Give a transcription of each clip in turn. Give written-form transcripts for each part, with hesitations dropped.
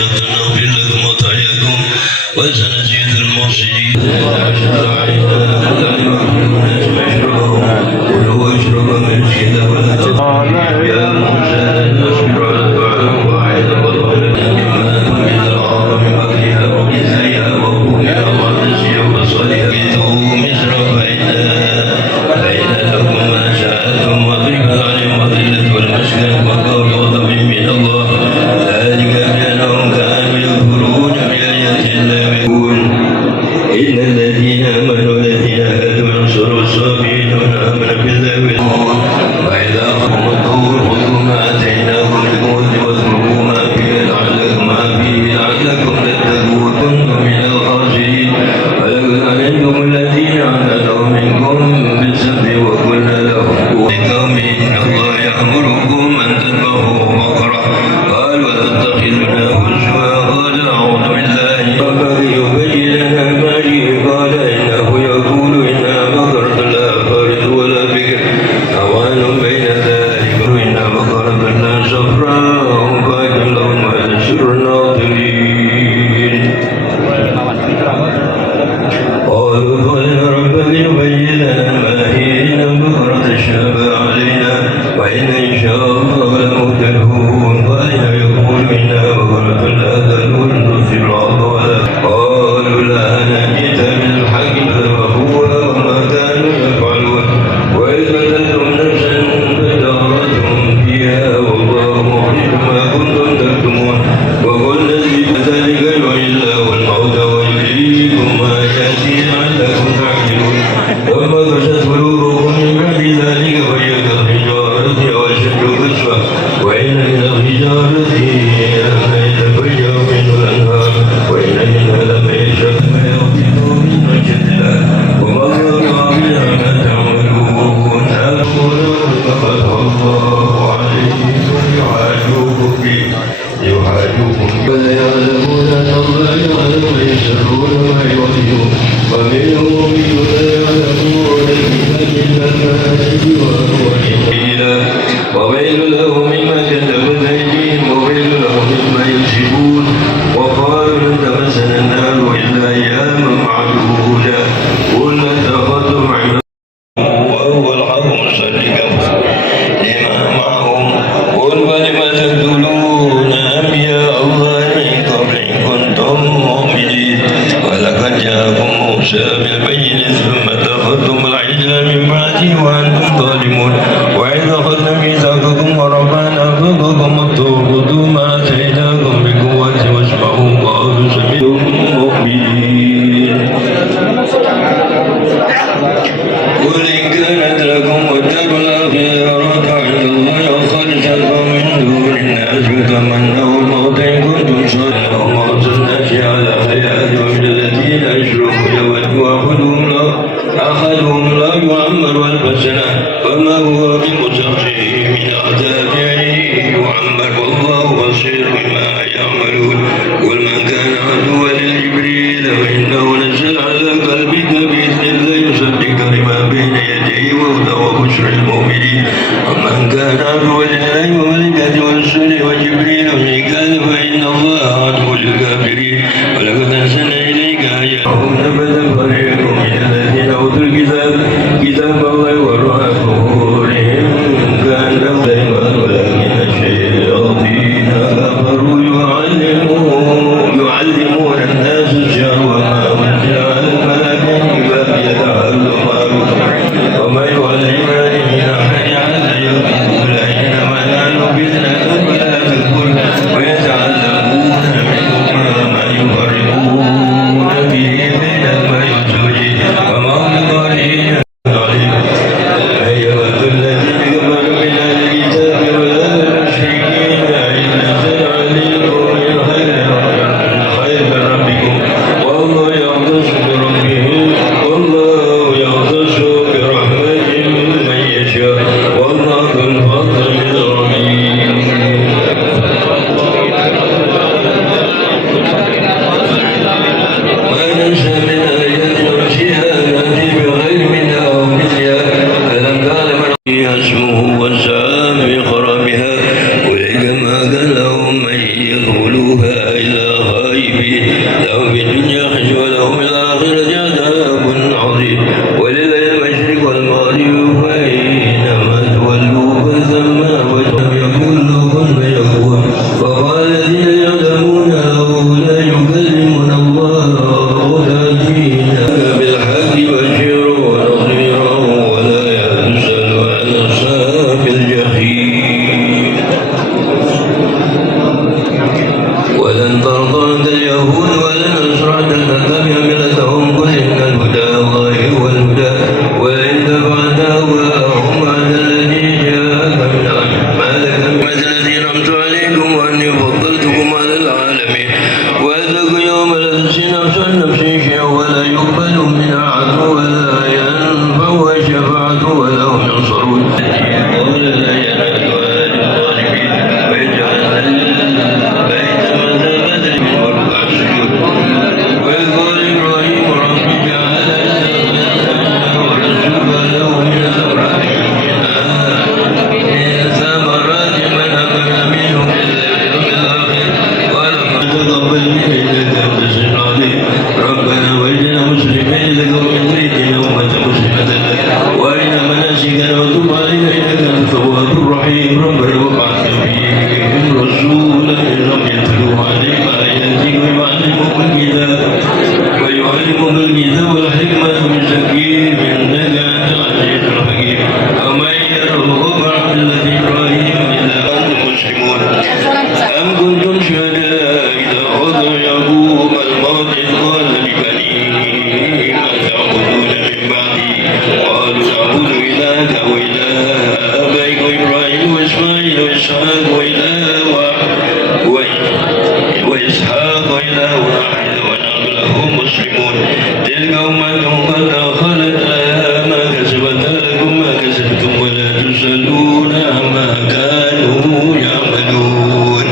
نغفر لكم خطاياكم وسنزيد المحسنين. كلوا واشربوا من شدة يا موسى نصبر على الطعام وعيد والله إنكم من العظم بقيها ومثلها وقومها ونسيا وصدقوا مثل فإن لكم ما شاءتم وضرب عليهم الذلة والمسكنة وقول غضب من الله ذلك بأنهم كانوا يكفرون بآيات الله إن الذين آمنوا والذين هادوا نصروا الصابرين وآمنوا بالله وإذا أخذوا الطور خذوا ما آتيناكم بقوة واذكروا ما فيه لعلكم تتقون كنتم من الخاسرين ولقد علمتم الذين اعتدوا منكم بالسبت وقلنا لهم لقوم إن الله يأمركم أن تذبحوا بقرة قال وتتخذنا هزوا قال أعوذ بالله ربك يبين لنا ما فيه قال إنه يقول إنها بقرة لا فارض ولا بكر أوان بين ذلك إن بقرة لا صفراء فاكهة لهم وتسر الناظرين قالوا قلنا ربك يبين لنا ما هي إن بقرة تشابه علينا وإن إن شاء الله لمهتدون قال يقول إنها بقرة لا ذلول تثير الأرض ولا قالوا لا نجد بالحق فذبحوها وما كانوا يفعلون وإذ قتلتم نفسا فادارأتم فيها والله مخرج ما كنتم تكتمون وقلنا ذلك يحيي الله الموتى ويريكم آياته لعلكم تعقلون ثم قست قلوبكم من بعد ذلك فهي كالحجارة أو أشد قسوة وإن من الحجارة لما يتفجر منه الأنهار وإن منها لما يشرب فيغفر من خشية الله وما الله غافل عما تعملون تعلمون فقد الله عليكم يحاجوكم به ولا يعلمون أن الله يعلم ويسرون ما يعلمون ومنهم لا يعلمون وويل لهم مما كتبت أيديهم وويل لهم مما يكسبون وقالوا لن تمسنا النار إلا أياما معدودة قل اتخذتم عبادا وهو الحق مصدقا لما معهم قل فلم تقتلون أنبياء الله من قبل إن كنتم مؤمنين ولقد جاءكم موسى بالبينات ثم اتخذتم العجل من بعده وأنتم ظالمون وإذ أخذنا ميثاقكم ورفعنا فوقكم الطور خذوا ما آتيناكم بقوة واسمعوا قالوا سمعتم مؤمنين قل إن كانت لكم الدار الآخرة عند الله خالصة من دون الناس فتمنوا الموت إن كنتم صادقين وما أرسلنا على حياة ومن الذين أشركوا يود أحدهم لا يعمر ألف سنة فما هو بمزحزحه من عذاب أن يعمر والله بصير بما يعملون قل من كان عدوا لجبريل فإنه نزل على قلبك بإذن الله يصدق لما بين يديه وهدى وبشر المؤمنين ومن كان عدوا لله وملائكته ورسله وجبريل وميكال فإن الله عدو للكافرين ولقد أرسلنا إليك آيات نبذ فريق من الذين أوتوا الكتاب كتاب الله وراء ظهورهم كأنهم ولكن الشياطين كفروا يعلمون يملوها إلا خائبين لهم في الدنيا خزي ولهم في الآخرة عذاب عظيم ولله المشرق والمغرب فأينما تولوا فثم وجه يكون لكم فيكون وقال الذين يعلمون لولا يكلمنا الله تأتينا بالحق بشيرا ونظيرا ولا يسأل عن أصحاب الجحيم ولن ترضى عنك اليهود ولا النصارى حتى تتبع ملتهم قل إن الهدى الله هو الهدى ولئن تبعت أهواءهم على الذي جاءك من العلم ما لك من الذي أنعمت عليكم وأني فضلتكم على العالمين واتقوا يوم لا تجزي نفس عن نفس شيئا ولا يقبل منها عدل ولا ينفع شفاعة ولا هم ينصرون ولا ينال آل الظالمين ويجعل البيت مثابة للركع السجود وإذ قال إبراهيم رب اجعل هذا ورزق له من ثمرات من أكل منه باليوم الآخر قال تقبل منا إنك أنت السميع العليم ربنا واجعلنا مسلمين لك ومن ذريتنا أمة مسلمة لك وأرنا مناسكنا وتب علينا إنك أنت التواب الرحيم ربنا وابعث فيهم رسولا منهم يتلو عليهم آياتك ويعلمهم الكتاب والحكمة ويزكيهم إنك أنت العزيز الحكيم ومن يرغب عن ملة إبراهيم إلا أنتم مسلمون أم كنتم شهداء إذا حضر يعقوب الموت إذ قال لبنيه ما تعبدون من بعدي قالوا نعبد إلهك وإله آبائك إبراهيم وإسماعيل وإسحاق وإسحاق إله واحد ونحن له مسلمون تلك أمة قد خلت لها ما كسبت لكم ما كسبتم ولا تسألون عما كانوا يعملون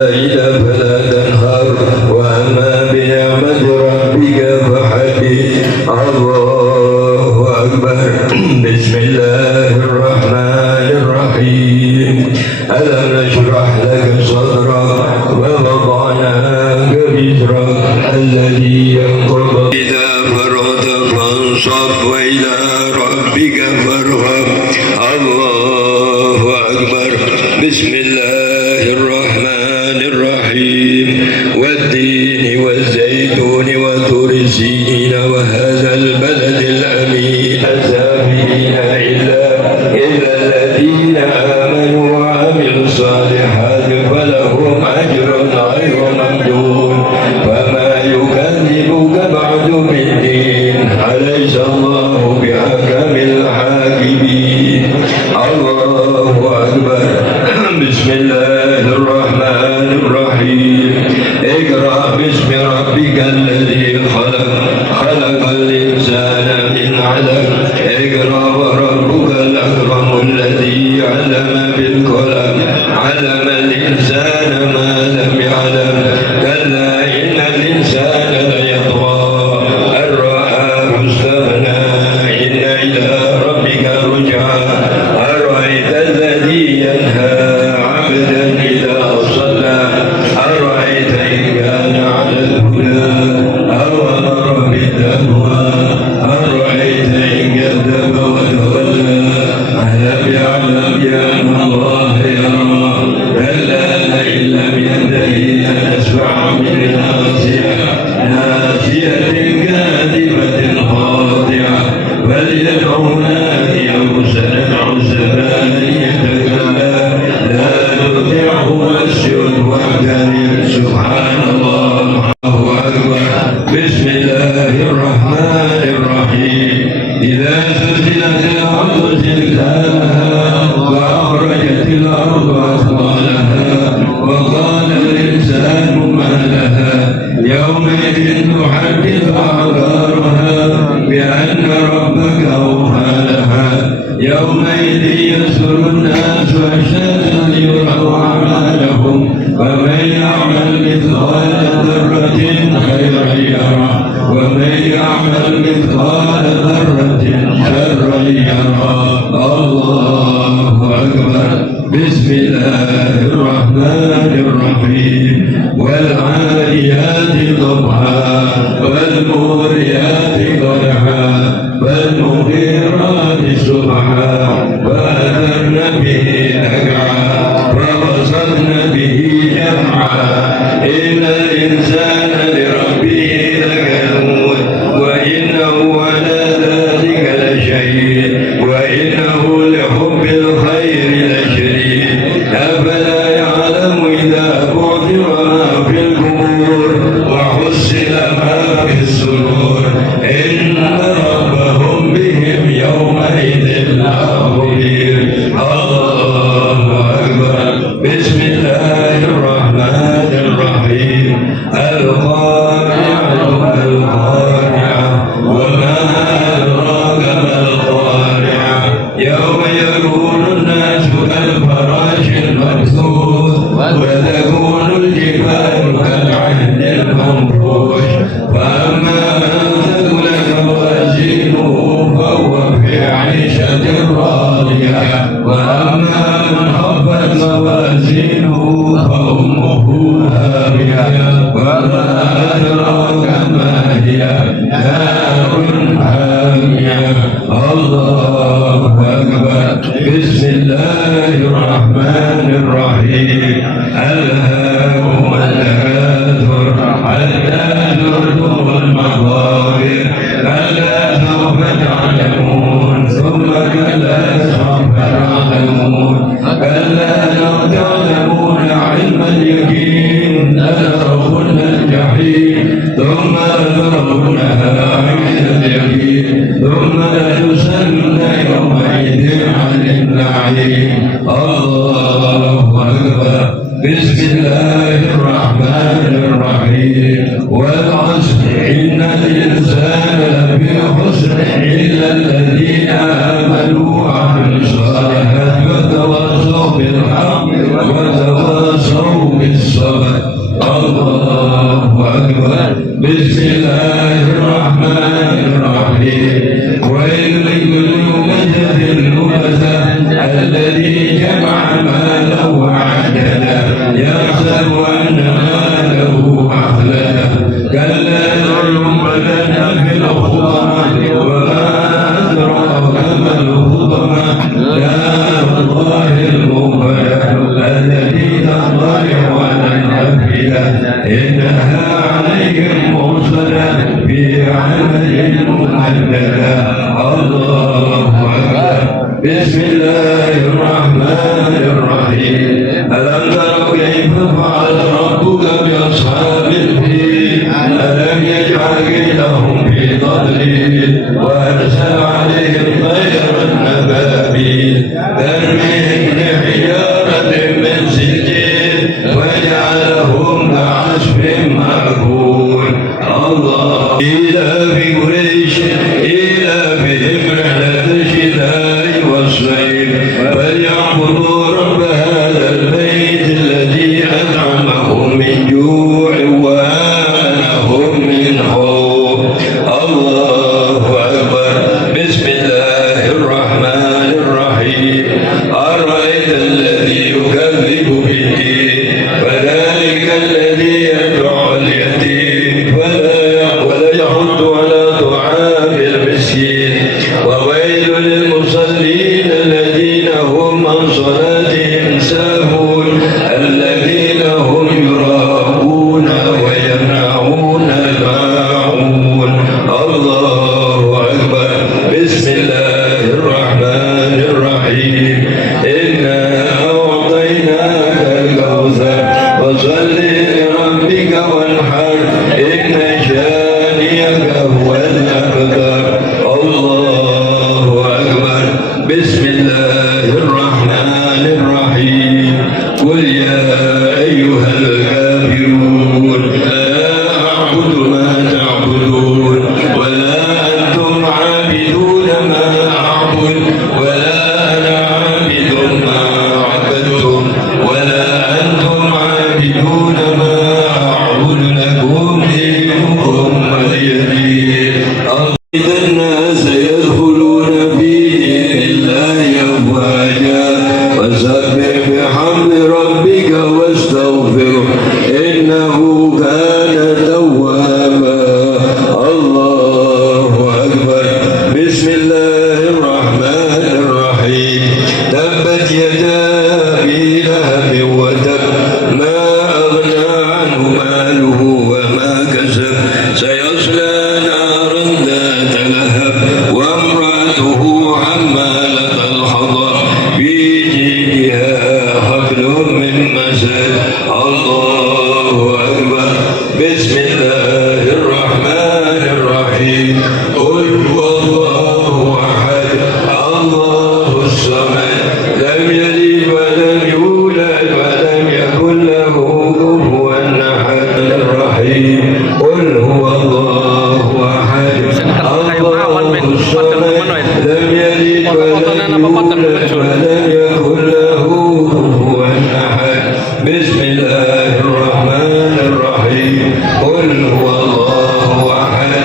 فلا تنهر وأما بنعمة ربك فحدث الله أكبر بسم الله الرحمن الرحيم ألم نشرح لك صدرك ووضعنا عنك وزرك الذي ينقض إذا فرغت فانصب وإلى ربك فارغب الله أكبر بسم الله الرحمن الرحيم والتين والزيتون وطور سينين وهذا البلد الأمين السابقين إلا الذين آمنوا وعملوا الصالحات فلهم أجر غير ممنون فما يكذبك بعد بالدين أليس الله بحكم الحاكمين الله أكبر بسم الله الرحمن الرحيم اقرأ باسم ربك الذي خلق الإنسان من علق اقرأ وربك الأكرم الذي علم بالقلم علم الإنسان ما لم يعلم كلا إن الإنسان ليطغى أن رآه استغنى إن إلى ربك رجعا أرأيت الذي ينهى عبدا إذا صلى ومن يعمل مثقال ذرة خيرا يره ومن يعمل مثقال ذرة شرا يره. الله أكبر. بسم الله الرحمن الرحيم. والعاديات ضبحا والموريات قدحا فالمغيرات صبحا وأثرن به نقعا ووسطن به جمعا إن الإنسان لربه لكنود وإنه على ذلك لشهيد وإنه لحب الخير لشديد. أفلا يعلم إذا بعثر ما في القبور وحصل ما في الصدور إن ربهم بهم يومئذ لخبير. الله أكبر. بسم الله الرحمن الرحيم. القارعة ما القارعة وما أدراك ما القارعة يوم يكون الناس كالفراش المبثوث وتكون الجبال كالعهن المنفوش فأما من ثقلت موازينه فهو في عيشة راضية وأما من خفت موازينه فأمه هاوية وما أدراك ما هي نار حامية. الله أكبر. بسم الله الرحمن الرحيم. ألهاكم التكاثر حتى زرتم المقابر كلا سوف تعلمون ثم كلا سوف تعلمون كلا لو تعلمون علم اليقين لترون الجحيم ثم لترونها عين اليقين ثم لتسألن يومئذ عن النعيم. الله أكبر. بسم الله الرحمن الرحيم. والعصر إن الإنسان لفي خسر إلا الذين آمنوا وعملوا الصالحات وتواصوا بالحق وتواصوا بالصبر. الله أكبر. بسم الله الرحمن الرحيم. ويل لكل همزة لمزة الذي جمع ماله وعدده يحسب أن ماله أخلده كلا لينبذن في الحطمة وما أدراك ما الحطمة نار الله الموقدة التي تطلع على الأفئدة إنها عليهم مرسلة في عمل ممددة. الله أكبر. بسم الله الرحمن الرحيم. ألم تروا كيف فعل ربك بأصحاب الفيل ألم يجعل كيدهم في تضليل وأرسل عليهم طيرا أبابيل ترميهم بحجارة من سجيل وجعلهم كعصف مأكول. الله. إيلاف قريش إيلافهم رحلة الشتاء والصيف فليعبدوا رب هذا البيت الذي أطعمهم من جوع وآمنهم من خوف. الله أكبر. بسم الله الرحمن الرحيم. أرأيت الذي يكذب بالدين فذلك الذي يدعو اليتيم ولا يحض على طعام المسكين وويل للمصلين الذين هم عن صلاتهم ساهون الذين هم يراءون ويمنعون الماعون. الله أكبر. بسم الله الرحمن الرحيم. إنا أعطيناك الكوثر فصل لربك وانحر إن شانئك هو الأبتر. الله أكبر. بسم الله الرحمن الرحيم. قل يا أيها الكافرون لا أعبد ما تعبدون ولا أنتم عابدون ما أعبد ولا أنا عابد ما عبدتم ولا أنتم عابدون إنه كان توابا الله أكبر بسم الله الرحمن الرحيم تبت يدا أبي لهب وتب ما أغنى عنه ماله وما كسب سيصلى نارا ذات لهب وامرأته حمالة الحطب في جيدها حبل من مسد الله أكبر بسم الله الرحمن الرحيم قل هو الله أحد الله الصمد لم يلد ولم يولد ولم يكن له كفوا أحد الرحيم قل هو الله أحد الله الصمد لم يلد ولم يولد ولم يكن له كفوا أحد بسم الله الرحمن الرحيم قل هو الله أحد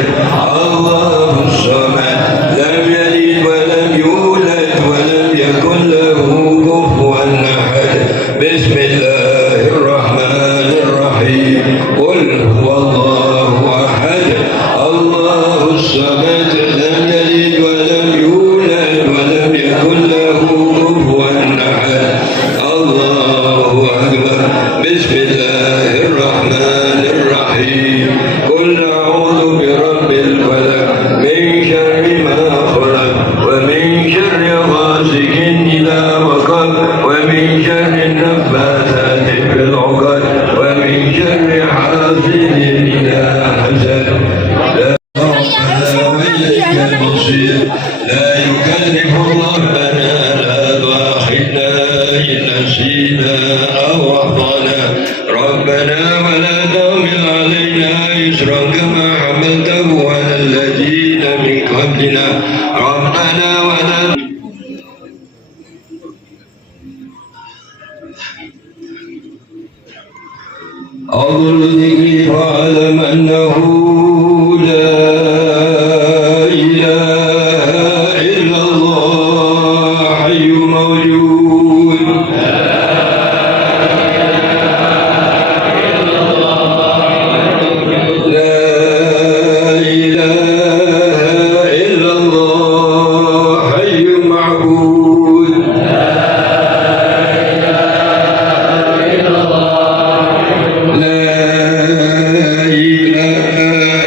الله الصمد لم يلد ولم يولد ولم يكن له كفوا أحد بسم الله الرحمن الرحيم قل هو الله أحد الله الصمد لم يلد ولم يولد ولم يكن له كفوا أحد الله أكبر بسم الله الرحمن الرحيم قل أعوذ برب الفلق من شر ما خلق ومن شر غاسق إذا وقب ومن شر النفاثات في العقد ومن شر حاسد إذا حسد وإليك المصير لا يكلف الله لنا لا تؤاخذنا إن نسينا أو أخطأنا ربنا ولا تحمل علينا إصرا كما حملته على الذين من قبلنا ربنا ولا أظل ذكري واعلم أنه لا إله إلا الله حي موجود لا إله إلا الله حي معبود لا إله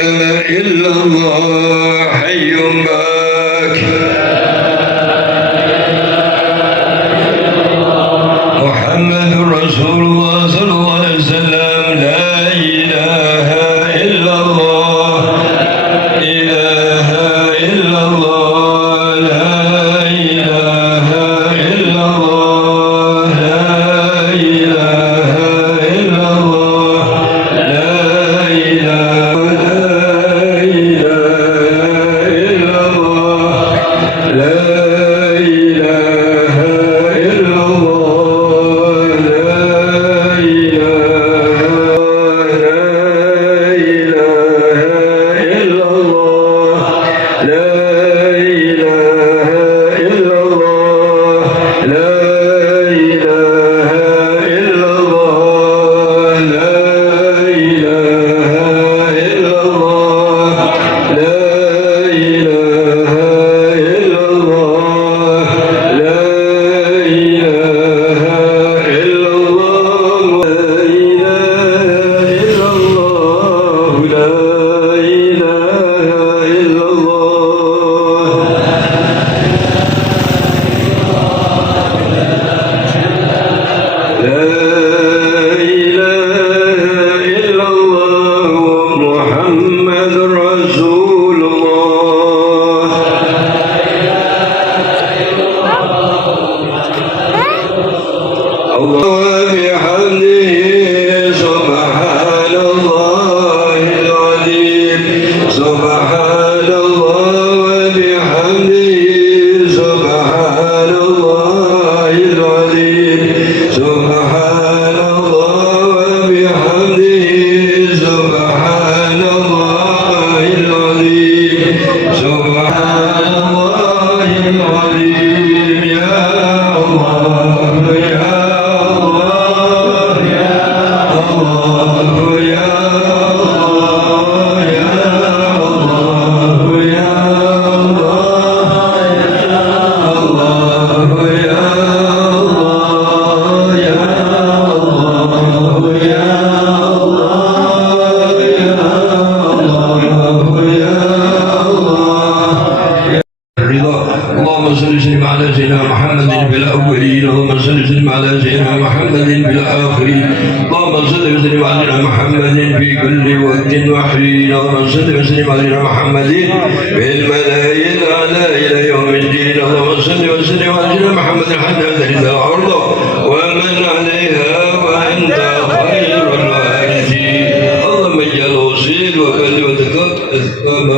اللهم صل وسلم على سيدنا محمد في الأولين اللهم صل وسلم على سيدنا محمد في الآخرين اللهم صل وسلم على سيدنا محمد في كل وقت وحين اللهم صل وسلم على سيدنا محمد في الملايين الأعلى إلى يوم الدين اللهم صل وسلم على سيدنا محمد حتى ترث الأرض ومن عليها وأنت خير الوارثين اللهم اجعل وصيل وكلمتك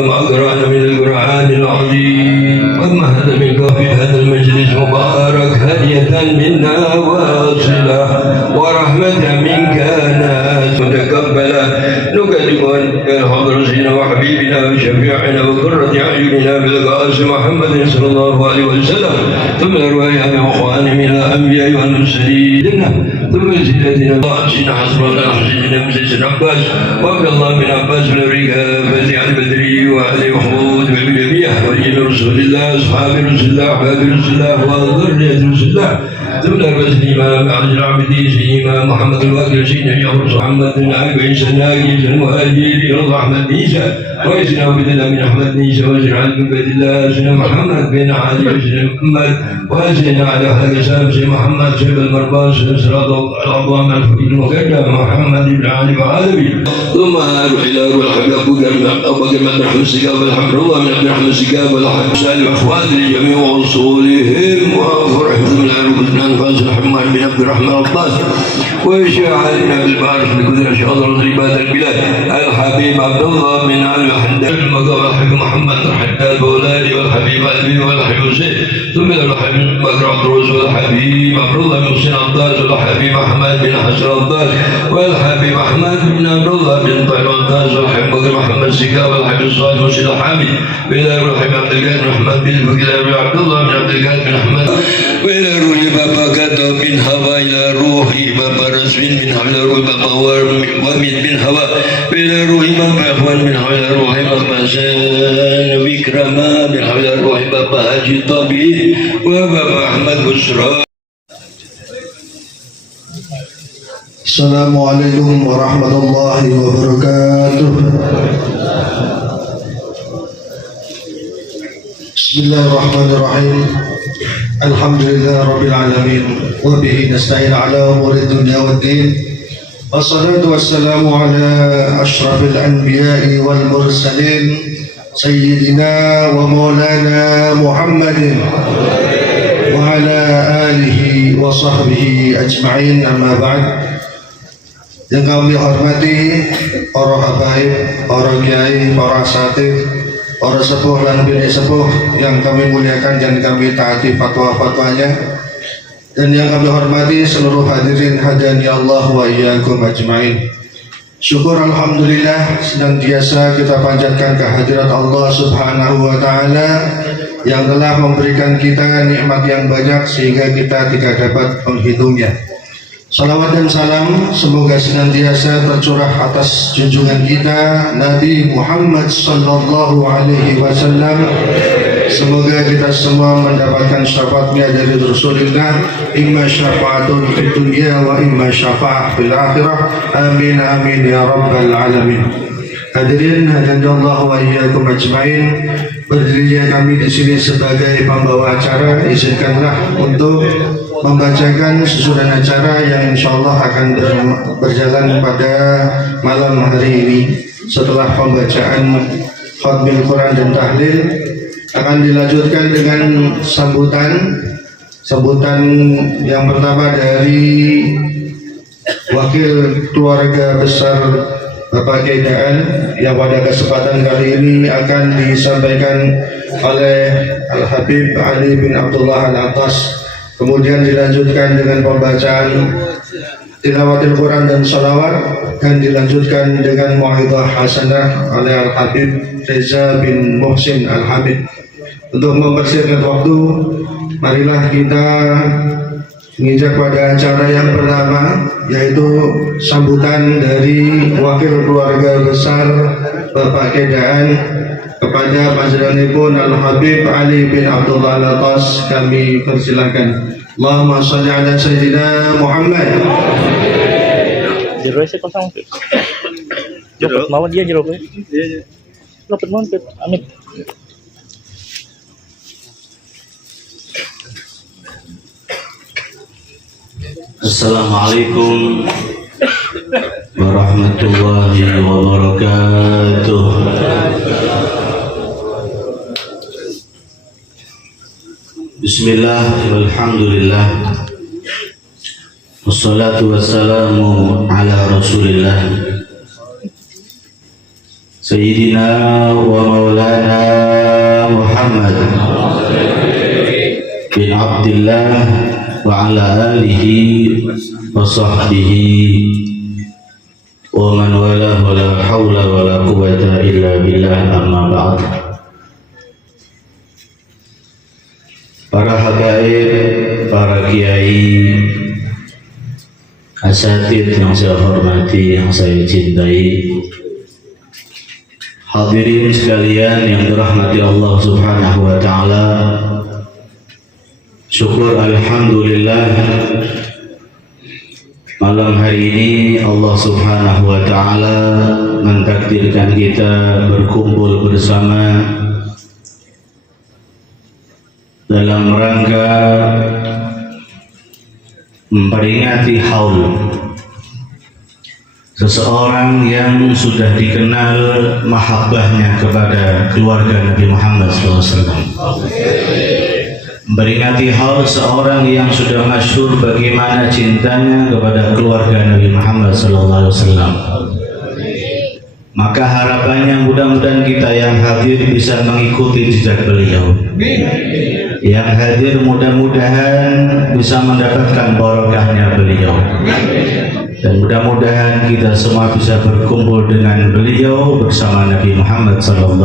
ما قرأنا من القرآن العظيم وما هذا منك في هذا المجلس مبارك هدية منا واصلة ورحمة منك ناس متقبلة نقدم إلى حضرة سيدنا وحبيبنا وشفيعنا وقرة أعيننا بالقاسم محمد صلى الله عليه وسلم ثم الرواية وأخواننا من الأنبياء والمرسلين ثم سيدنا سيدنا حسن الله حسين سيدنا عباس وعبد الله بن عباس بن ريكا عن بدري وعلي محمود والجميع ولي رسول الله أصحاب رسول الله أحباب رسول الله وذرية رسول الله ثم الرسول الإمام عبد العابدين سيدنا محمد الواكر سيدنا يحرص محمد بن عبد عيسى الناجي المهاجر الله أحمد عيسى ويسنا عبد الله بن أحمد عيسى وزن عبد بن عبد الله سيدنا محمد بن علي وسيدنا محمد وزن على حق سام سيدنا محمد سيد المرباص صراط الأعظم الفقير المكرم محمد بن علي وعالمي ثم أروح إلى روح أبو بكر من رحمة السكاب والحمد الله من عبد الرحمن السكاب والحمد سالم أخوان لجميع وصولهم وفرحهم العروض أنفاس الحمام بن عبد الرحمن الطاس وشاعرنا بالبارس بكثير شاطر رباد البلاد الحبيب عبد الله بن علي وحداد المقام الحبيب محمد حداد بولادي والحبيب علي والحبيب حسين ثم الحبيب بكر عبد الرؤوس والحبيب عبد الله بن حسين الطاس والحبيب أحمد بن حسن الطاس والحبيب أحمد بن عبد الله بن طيب الطاس والحبيب بكر محمد السكاب والحبيب الصالح وسيد الحامد وإلى روح عبد القادر بن أحمد بن فقير عبد الله بن عبد القادر بن أحمد وإلى روح بابا كتب بن هوا إلى روح بابا رسول من حول روح بابا ومن بن هوا وإلى روح بابا أخوان من حول روح بابا سان وكرما من حول روح بابا هاجي طبيب وبابا أحمد بشرى. السلام عليكم ورحمة الله وبركاته. بسم الله الرحمن الرحيم. الحمد لله رب العالمين وبه نستعين على أمور الدنيا والدين والصلاة والسلام على أشرف الأنبياء والمرسلين سيدنا ومولانا محمد وعلى آله وصحبه أجمعين. أما بعد. Yang kami hormati para habaib, para kiai, para asatidz, para sepuh dan bini sepuh yang kami muliakan dan kami taati fatwa-fatwanya, dan yang kami hormati seluruh hadirin hadani Allah wa iyyakum ajmain. Syukur alhamdulillah senantiasa kita panjatkan kehadirat Allah Subhanahu wa taala yang telah memberikan kita nikmat yang banyak sehingga kita tidak dapat menghitungnya. Salawat dan salam semoga senantiasa tercurah atas junjungan kita Nabi Muhammad sallallahu alaihi wasallam. Semoga kita semua mendapatkan syafaatnya dari Rasulullah, imma syafaatun fid dunya wa imma syafaat fil akhirah. Amin amin ya rabbal alamin. Hadirin hadani Allah wa iyyakum ajmain. Berdirinya kami di sini sebagai pembawa acara, izinkanlah untuk membacakan susunan acara yang insyaallah akan berjalan pada malam hari ini. Setelah pembacaan khatmil Quran dan tahlil, akan dilanjutkan dengan sambutan yang pertama dari wakil keluarga besar Bapak Kiai Daan yang pada kesempatan kali ini akan disampaikan oleh Al-Habib Ali bin Abdullah Al-Attas. Kemudian dilanjutkan dengan pembacaan tilawatil Quran dan salawat, dan dilanjutkan dengan mu'idhah hasanah oleh Al-Habib Reza bin Muhsin Al-Habib. Untuk mempersingkat waktu, marilah kita menginjak pada acara yang pertama, yaitu sambutan dari wakil keluarga besar Bapak Kedaan kepada panjenenganipun Al Habib Ali bin Abdullah Al-Atas. Kami persilakan. Allahumma sholli ala sayyidina Muhammad. Jero saya kosong. Jero mau dia jero. Dapat mau amit. Assalamualaikum warahmatullahi wabarakatuh. Bismillah, walhamdulillah, wassalatu wassalamu ala rasulillah Sayyidina wa maulana Muhammad bin Abdillah wa ala alihi wa sahbihi wa man wala wa la hawla wa la quwwata illa billah, amma ba'd. Para habaib, para kiai, asatidz yang saya hormati, yang saya cintai, hadirin sekalian yang dirahmati Allah Subhanahu wa taala. Syukur alhamdulillah, malam hari ini Allah Subhanahu wa taala mentakdirkan kita berkumpul bersama dalam rangka memperingati haul seseorang yang sudah dikenal mahabbahnya kepada keluarga Nabi Muhammad SAW. Memperingati haul seorang yang sudah masyhur bagaimana cintanya kepada keluarga Nabi Muhammad SAW. Maka harapannya mudah-mudahan kita yang hadir bisa mengikuti jejak beliau. Yang hadir mudah-mudahan bisa mendapatkan barokahnya beliau. Dan mudah-mudahan kita semua bisa berkumpul dengan beliau bersama Nabi Muhammad SAW.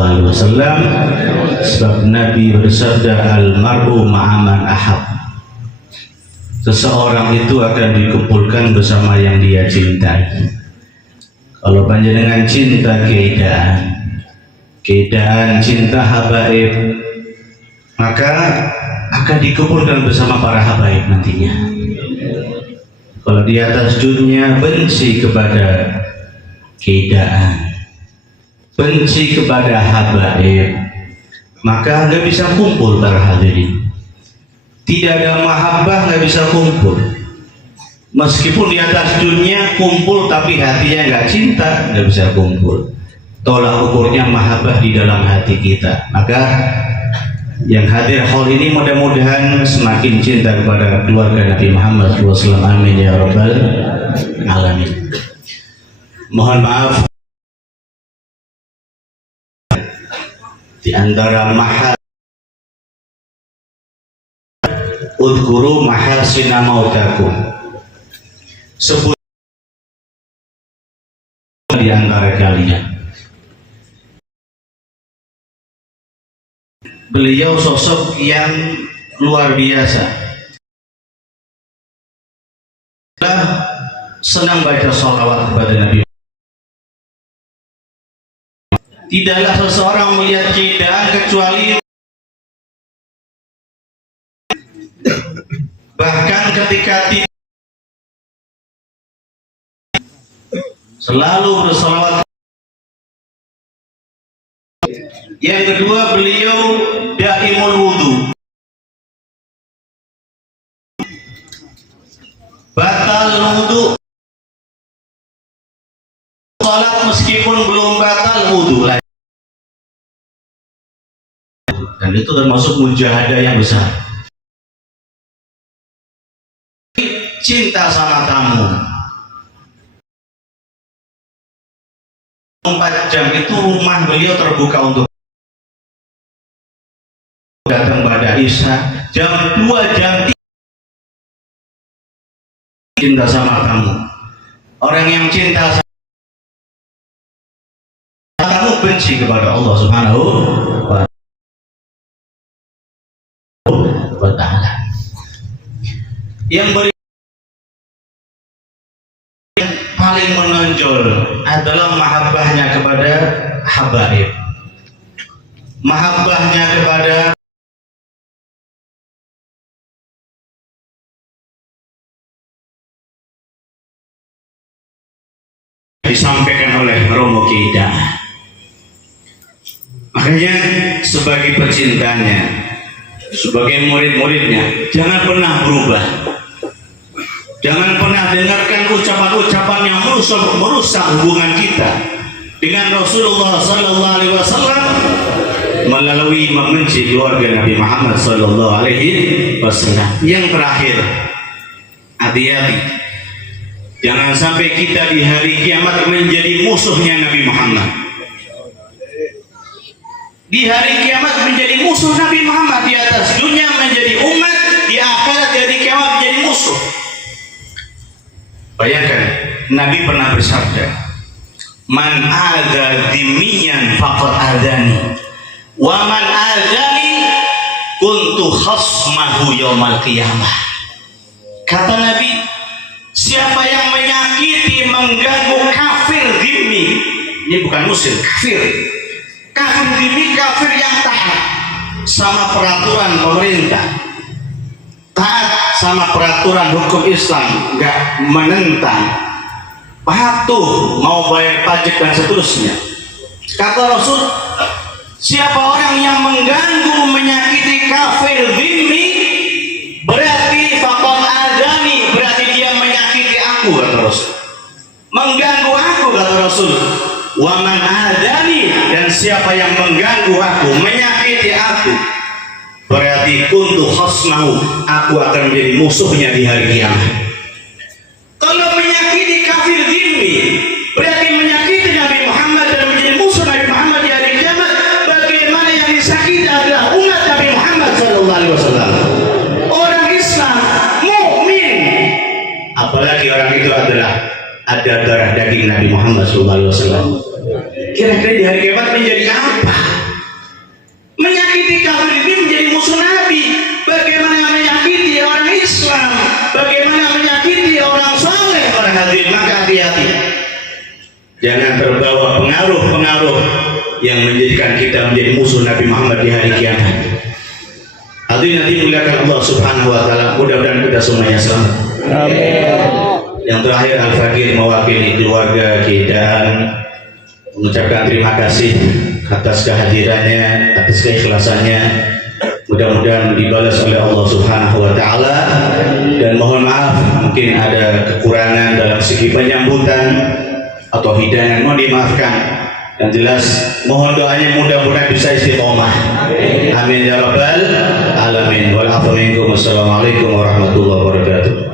Sebab Nabi bersabda, al-mar'u ma'aman ahab. Seseorang itu akan dikumpulkan bersama yang dia cintai. Kalau panjenengan cinta keidaan cinta habaib, maka akan dikumpulkan bersama para habaib nantinya. Kalau di atas dunia benci kepada keidaan, benci kepada habaib, maka nggak bisa kumpul para hadirin. Tidak ada mahabbah, nggak bisa kumpul. Meskipun di atas dunia kumpul tapi hatinya nggak cinta, nggak bisa kumpul. Tolak ukurnya mahabbah di dalam hati kita. Maka yang hadir haul ini mudah-mudahan semakin cinta kepada keluarga Nabi Muhammad SAW. Amin ya rabbal alamin. Mohon maaf di antara mahal udhkuru mahasina mautakum, sebut di antara kalian. Beliau sosok yang luar biasa. Senang baca sholawat kepada Nabi. Tidaklah seseorang melihat keidaan kecuali bahkan ketika selalu bersolawat. Yang kedua, beliau daimul wudu, batal wudu, salat meskipun belum batal wudu lagi. Dan itu termasuk mujahadah yang besar. Cinta sama tamu. 4 jam itu rumah beliau terbuka untuk datang pada Isya. Jam 2 jam 3 cinta sama tamu. Orang yang cinta sama tamu benci kepada Allah Subhanahu wa ta'ala. Yang paling menonjol adalah mahabbahnya kepada habaib, mahabbahnya kepada disampaikan oleh Romo Kida. Makanya sebagai pecintanya, sebagai murid-muridnya, jangan pernah berubah. Jangan pernah dengarkan ucapan-ucapan yang merusak hubungan kita dengan Rasulullah Sallallahu Alaihi Wasallam melalui membenci keluarga Nabi Muhammad Sallallahu Alaihi Wasallam. Yang terakhir, hati-hati, jangan sampai kita di hari kiamat menjadi musuhnya Nabi Muhammad. Di hari kiamat menjadi musuh Nabi Muhammad, di atas dunia menjadi umat, di akhirat jadi kiamat menjadi musuh. Bayangkan, Nabi pernah bersabda, "Man adza dhimmiyan faqad adzani, wa man adzani kuntu khasmahu yaumal qiyamah." Kata Nabi, siapa yang menyakiti, mengganggu kafir dhimmi, ini bukan musyrik, kafir. Kafir dhimmi, kafir yang taat sama peraturan pemerintah, taat sama peraturan hukum Islam, nggak menentang, patuh, mau bayar pajak dan seterusnya. Kata Rasul, siapa orang yang mengganggu, menyakiti kafir dhimmi, berarti faqad adzani, berarti dia menyakiti aku, kata Rasul. Mengganggu aku, kata Rasul. Wa man adzani, dan siapa yang mengganggu aku, menyakiti aku, berarti kuntu khasmahu, aku akan menjadi musuhnya di hari kiamat. Kalau menyakiti kafir dhimmi berarti menyakiti Nabi Muhammad dan menjadi musuh Nabi Muhammad di hari kiamat. Bagaimana yang disakiti adalah umat Nabi Muhammad Sallallahu Alaihi Wasallam, orang Islam, mukmin, apalagi orang itu adalah ada darah daging Nabi Muhammad Sallallahu Alaihi Wasallam. Kira-kira di hari kiamat menjadi apa? Menyakiti kafir ini menjadi musuh Nabi. Bagaimana menyakiti orang Islam? Bagaimana menyakiti orang saleh? Orang hadirin, maka hati-hati. Jangan terbawa pengaruh-pengaruh yang menjadikan kita menjadi musuh Nabi Muhammad di hari kiamat. Hadirin nanti muliakan Allah Subhanahu Wa Taala. Mudah-mudahan kita semuanya selamat. Amin. Yang terakhir, Al-Fakir mewakili keluarga kita mengucapkan terima kasih atas kehadirannya, atas keikhlasannya. Mudah-mudahan dibalas oleh Allah Subhanahu Wa Taala, dan mohon maaf mungkin ada kekurangan dalam segi penyambutan atau hidangan, mohon dimaafkan. Yang jelas mohon doanya mudah-mudahan bisa istiqomah. Amin ya rabbal alamin. Wassalamualaikum warahmatullahi wabarakatuh.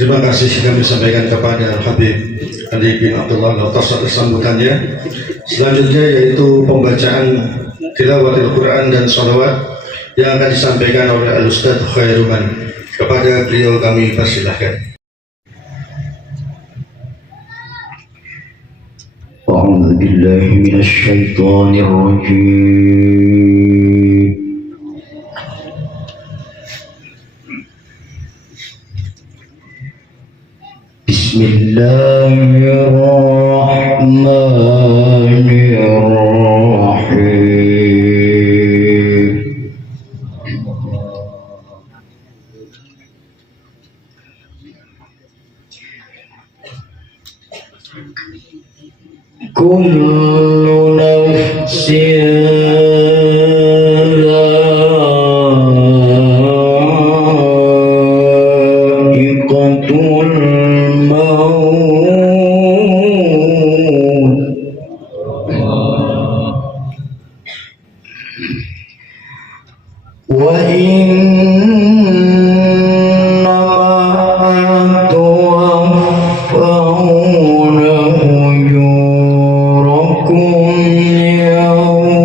Terima kasih kami sampaikan kepada Habib Ali bin Abdullah atas sambutannya. Selanjutnya yaitu pembacaan tilawatil Quran dan salawat yang akan disampaikan oleh Al-Ustadz Khairuman. Kepada beliau kami persilahkan. A'udzu billahi minasy syaithanir rajim. Bismillahirrahmanirrahim. Kullu nafsin dha'iqatul maut. Wa innama tuwaffawna ujurakum yawma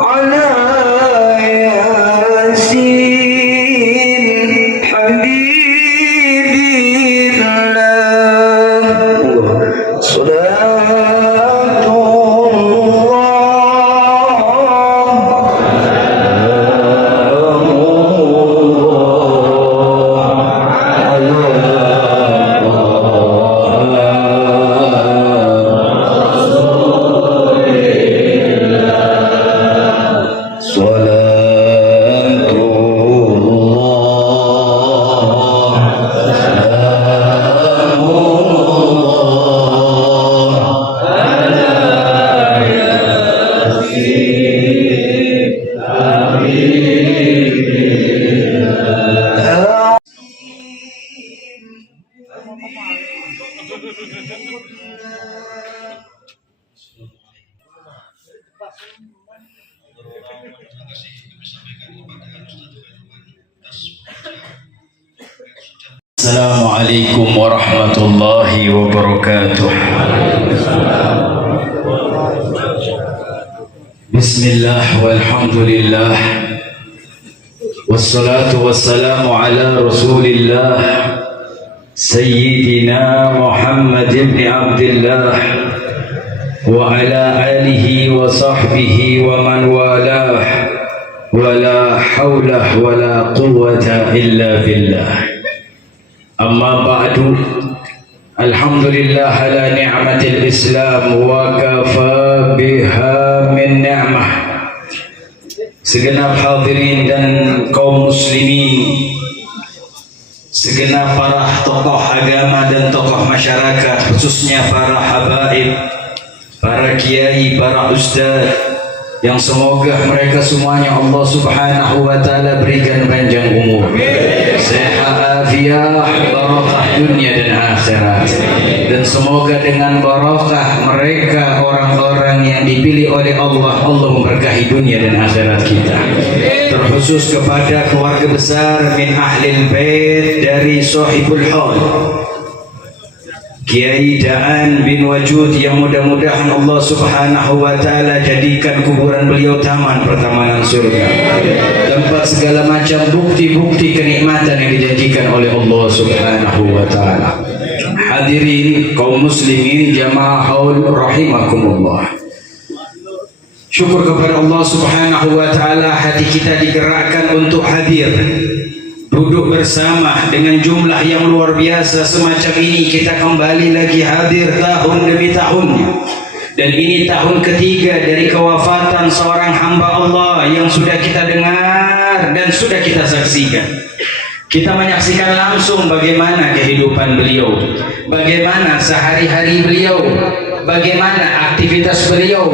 على ياسين حبيب الله صلاة Assalamualaikum warahmatullahi wabarakatuh. Bismillah walhamdulillah wassalatu wassalamu ala rasulillah Sayyidina Muhammad ibn Abdullah wa ala alihi wa sahbihi wa man walah wa la hawla wa la quwwata illa billah. Amma ba'du, alhamdulillah ala ni'matil Islam wa kafa biha min ni'mah. Segenap hadirin dan kaum muslimin, segenap para tokoh agama dan tokoh masyarakat, khususnya para habaib, para kiai, para ustaz, yang semoga mereka semuanya Allah subhanahu wa ta'ala berikan panjang umur, sehat afiah, barakah dunia dan akhirat. Dan semoga dengan barakah mereka orang-orang yang dipilih oleh Allah, Allah memberkahi dunia dan akhirat kita. Terkhusus kepada keluarga besar min ahlil bait dari sahibul haul Kiai Daan bin Wajud, yang mudah-mudahan Allah subhanahu wa ta'ala jadikan kuburan beliau taman pertamanan surga, tempat segala macam bukti-bukti kenikmatan yang dijanjikan oleh Allah subhanahu wa ta'ala. Hadirin kaum muslimin jamaah haul rahimakumullah, syukur kepada Allah subhanahu wa ta'ala, hati kita digerakkan untuk hadir duduk bersama dengan jumlah yang luar biasa semacam ini. Kita kembali lagi hadir tahun demi tahunnya, dan ini tahun ketiga dari kewafatan seorang hamba Allah yang sudah kita dengar dan sudah kita saksikan. Kita menyaksikan langsung bagaimana kehidupan beliau, bagaimana sehari-hari beliau, bagaimana aktivitas beliau,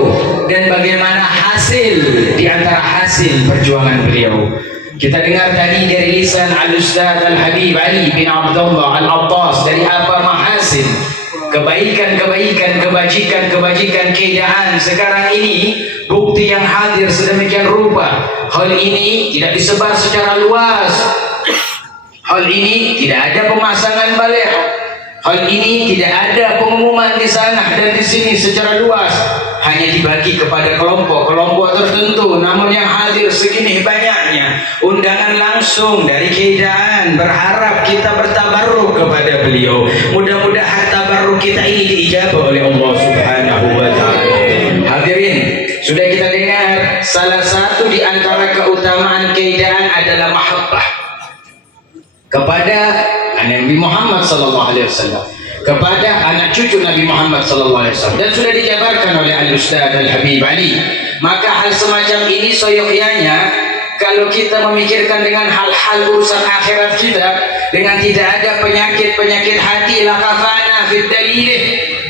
dan bagaimana hasil di antara hasil perjuangan beliau. Kita dengar tadi dari lisan Al-Ustaz Al-Habib Ali bin Abdullah Al-Attas dari apa mahasin kebaikan-kebaikan, kebajikan-kebajikan keadaan sekarang ini. Bukti yang hadir sedemikian rupa. Hal ini tidak disebar secara luas. Hal ini tidak ada pemasangan balik. Hal ini tidak ada pengumuman di sana dan di sini secara luas. Hanya dibagi kepada kelompok-kelompok tertentu. Namun yang hadir segini banyaknya, undangan langsung dari keadaan. Berharap kita bertabarruk kepada beliau. Mudah-mudahan tabarruk kita ini diijabah oleh Allah subhanahu wa ta'ala. Hadirin, sudah kita dengar salah satu di antara keutamaan keadaan adalah mahabbah kepada Nabi Muhammad sallallahu alaihi wasallam. kepada anak cucu Nabi Muhammad SAW, dan sudah dijabarkan oleh Al-Ustaz Al-Habib Ali. Maka hal semacam ini soyogyanya kalau kita memikirkan dengan hal-hal urusan akhirat kita, dengan tidak ada penyakit-penyakit hati, lakafana fit dalilih,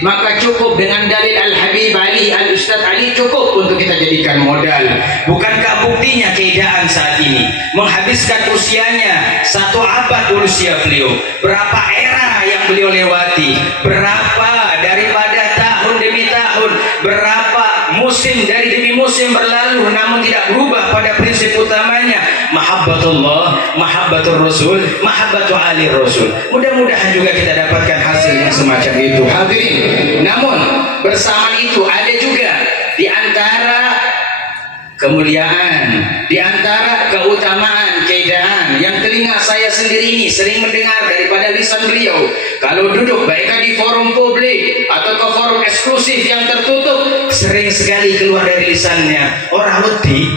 maka cukup dengan dalil Al-Habib Ali, Al-Ustaz Ali, cukup untuk kita jadikan modal. Bukankah buktinya keadaan saat ini menghabiskan usianya 1 abad usia beliau, berapa era yang beliau lewati, berapa daripada tahun demi tahun, berapa musim dari demi musim berlalu, namun tidak berubah pada prinsip utamanya mahabbatullah, mahabbatur rasul, mahabbatu ali rasul. Mudah-mudahan juga kita dapatkan hasil yang semacam itu, hadirin. Namun bersamaan itu ada juga di antara kemuliaan, di antara keutamaan, keadaan yang telinga saya sendiri ini sering mendengar daripada lisan beliau. Kalau duduk baiknya di forum publik atau ke forum eksklusif yang tertutup, sering sekali keluar dari lisannya, orang wedi,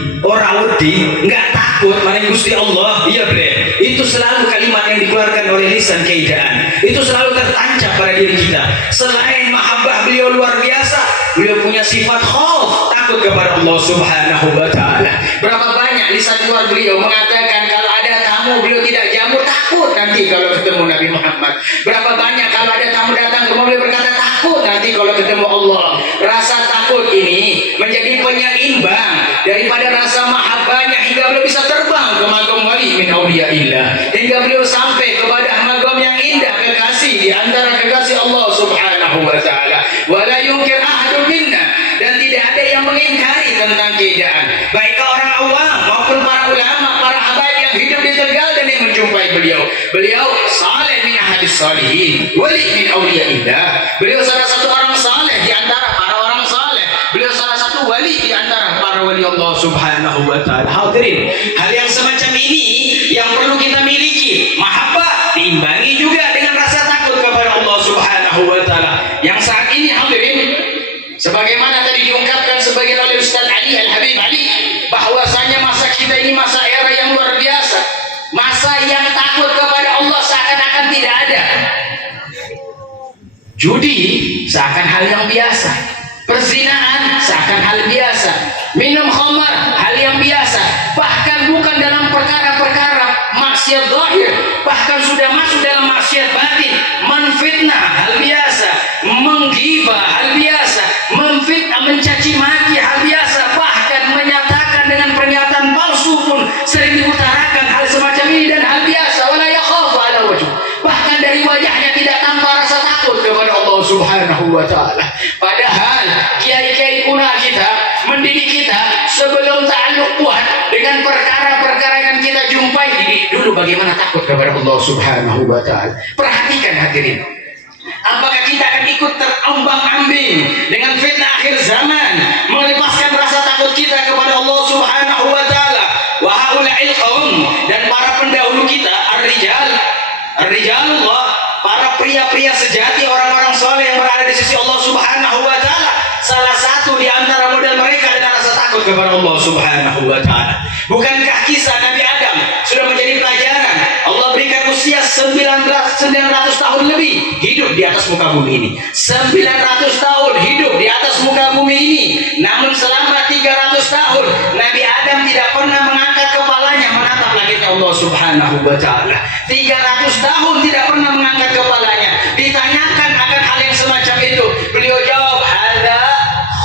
nggak takut maring Gusti Allah. Iya bre, itu selalu kalimat yang dikeluarkan oleh lisan keadaan, itu selalu tertancap pada diri kita. Selain mahabbah beliau luar biasa, beliau punya sifat khauf, takut kepada Allah Subhanahu wa ta'ala. Berapa banyak lisan keluar beliau mengatakan kalau ada tamu beliau tidak jamu, takut nanti kalau ketemu Nabi Muhammad. Berapa banyak kalau ada tamu datang ke rumah beliau berkata takut nanti kalau ketemu Allah. Rasa takut ini menjadi penyeimbang daripada rasa mahabbahnya hingga beliau bisa terbang ke magam wali min auliyaillah, hingga beliau sampai kepada magam yang indah, kekasih di antara kekasih Allah Subhanahu wa ta'ala. Wala yungkir ahadun minna, dan tidak ada yang mengingkari tentang keadaan, baik orang awam maupun para ulama, para habaib yang hidup di Tegal dan yang menjumpai beliau. Beliau saleh min ahadis salihin, wali min auliyaillah. Beliau salah satu orang saleh di antara para orang saleh. Beliau salah satu wali di antara para wali Allah Subhanahu wa ta'ala. Hadirin, hal yang semacam ini yang perlu kita miliki. Mahabbah diimbangi juga dengan rasa takut kepada Allah Subhanahu wa ta'ala. Yang saat ini hadirin, sebagaimana tadi diungkapkan sebagian oleh Ustaz Ali Al-Habib Ali, bahwasanya masa kita ini masa era yang luar biasa, masa yang takut kepada Allah seakan-akan tidak ada. Judi seakan hal yang biasa, perzinaan seakan hal biasa, minum khamar hal yang biasa, bahkan bukan dalam perkara-perkara maksiat zahir, bahkan sudah masuk dalam maksiat batin. Menfitnah hal biasa, menggibah hal biasa, memfitnah, mencaci maki hal biasa, bahkan menyatakan dengan pernyataan palsu pun sering diutarakan hal semacam ini dan hal biasa. Wala yakhafu ala wajh, bahkan dari wajahnya tidak tanpa rasa takut kepada Allah Subhanahu wa ta'ala. Padahal kiai-kiai kuno kita mendidik kita sebelum ta'alluq kuat dengan perkara-perkara yang kita jumpai, didik dulu bagaimana takut kepada Allah Subhanahu wa ta'ala. Perhatikan hadirin, apakah kita akan ikut terombang-ambing dengan fitnah akhir zaman, melepaskan rasa takut kita kepada Allah Subhanahu wa ta'ala? Wa haula'il qaum, dan para pendahulu kita, ar-rijalullah, para pria-pria sejati, orang-orang soleh yang berada di sisi Allah Subhanahu wa ta'ala, salah satu di antara model mereka adalah rasa takut kepada Allah Subhanahu wa ta'ala. Bukankah kisah Nabi Adam sudah menjadi pelajaran? Allah berikan usia 900 tahun lebih hidup di atas muka bumi ini, 900 tahun hidup di atas muka bumi ini. Namun selama 300 tahun Nabi Adam tidak pernah mengangkat kepalanya menatap langitnya Allah Subhanahu wa ta'ala. 300 tahun tidak pernah mengangkat kepalanya. Ditanyakan akan hal yang semacam itu, beliau jawab, hadza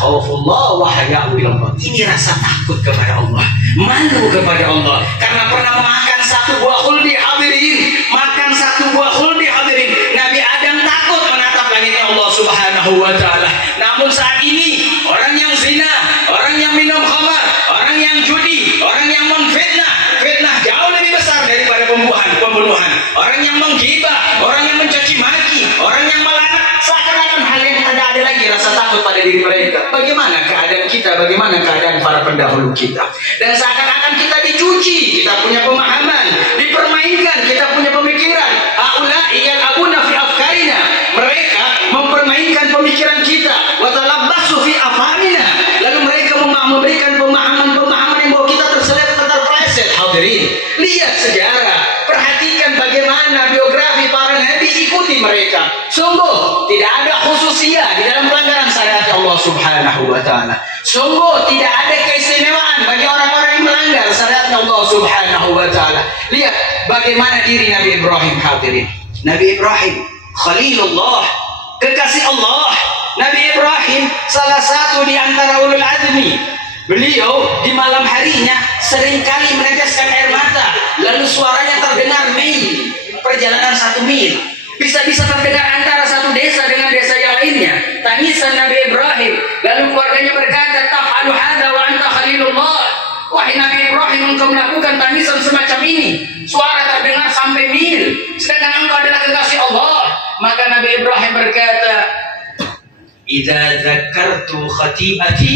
khaufullah wa haya'u ilallah. Ini rasa takut kepada Allah, malu kepada Allah, karena pernah makan satu buah khuldi hadirin, makan satu buah khuldi hadirin. Nabi Adam takut menatap langitnya Allah Subhanahu wa ta'ala. Namun saat ini orang yang zina, orang yang minum khamar, orang yang judi, orang yang menfitnah, fitnah jauh lebih besar daripada pembunuhan, orang yang menggibah, orang yang mencaci maki, orang yang melaknat, seakan-akan hal yang tidak ada lagi rasa takut pada diri mereka. Bagaimana keadaan kita, bagaimana keadaan para pendahulu kita, dan seakan-akan kita dicuci, kita punya pemahaman, dipermainkan, kita punya pemikiran. Haula'i yal'abuna fi afkarina, mereka mempermainkan pemikiran kita, wa talabbasu fi afhamina, lalu mereka memberikan pemahaman-pemahaman yang membawa kita terpeleset. Hadirin, lihat sejarah, perhatikan bagaimana biografi para nabi, ikut mengikuti mereka. Sungguh tidak ada khususiyah di dalam pelanggaran syariat Allah Subhanahu wa taala. Sungguh tidak ada keistimewaan bagi orang-orang yang melanggar syariat Allah Subhanahu wa taala. Lihat bagaimana diri Nabi Ibrahim, hadirin. Nabi Ibrahim Khalilullah, kekasih Allah. Nabi Ibrahim salah satu di antara ulul azmi. Beliau di malam harinya seringkali meneteskan air mata, lalu suaranya terdengar mil, perjalanan 1 mil. Bisa-bisa terdengar antara satu desa dengan desa yang lainnya. Tangisan Nabi Ibrahim. Lalu keluarganya berkata, "Taf'alu hadza wa anta khalilullah." Wahai Nabi Ibrahim, engkau melakukan tangisan semacam ini, suara terdengar sampai mil, sedangkan engkau adalah kekasih Allah. Maka Nabi Ibrahim berkata, "Idza dzakartu khati'ati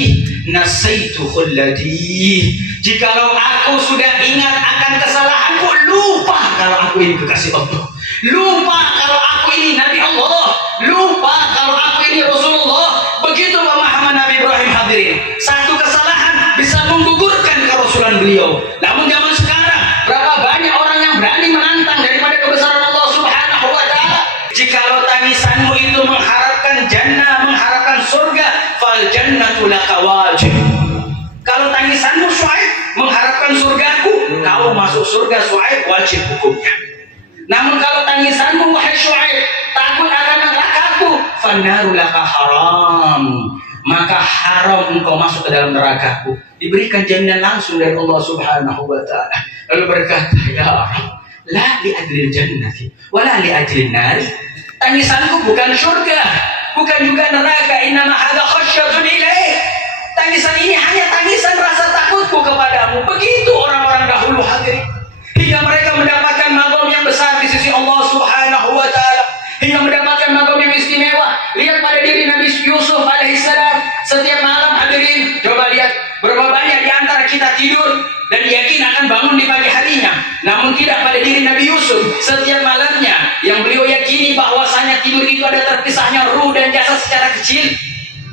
nasaitu khullati." Jikalau aku sudah ingat akan kesalahanku, lupa kalau aku ini kekasih Allah, lupa kalau aku ini Nabi Allah, lupa kalau aku ini Rasulullah. Begitu pemahaman Nabi Ibrahim, hadirin. Satu kesalahan bisa menggugurkan kerasulan beliau. Namun zaman sekarang, berapa banyak orang yang berani menantang daripada kebesaran Allah Subhanahu wa taala. Jikalau tangisanmu itu mengharapkan jannah, mengharapkan surga, fal jannatu laka wajib. Kalau tangisanmu Syuaib mengharapkan surgaku, kau masuk surga Syuaib, wajib hukumnya. Namun kalau tangisanmu wahai Syuaib takut akan nerakaku, fannaru laka haram, maka haram engkau masuk ke dalam nerakaku. Diberikan jaminan langsung dari Allah Subhanahu wa taala. Lalu berkata, "Ya Rabb, la li ajlil jannati wala li ajlin nar." Tangisanku bukan surga, bukan juga neraka. Innama hadza khasyatun ilaik. Tangisan ini hanya tangisan rasa takutku kepadamu. Begitu orang-orang dahulu, hadirin. Hingga mereka mendapatkan magom yang besar di sisi Allah Subhanahu wa taala, hingga mendapatkan magom yang istimewa. Lihat pada diri Nabi Yusuf alaihissalam. Setiap malam, hadirin, coba lihat berapa banyak di antara kita tidur dan yakin akan bangun di pagi harinya. Namun tidak pada diri Nabi Yusuf. Setiap malamnya yang beliau yakini bahwasanya tidur itu ada terpisahnya ruh dan jasad secara kecil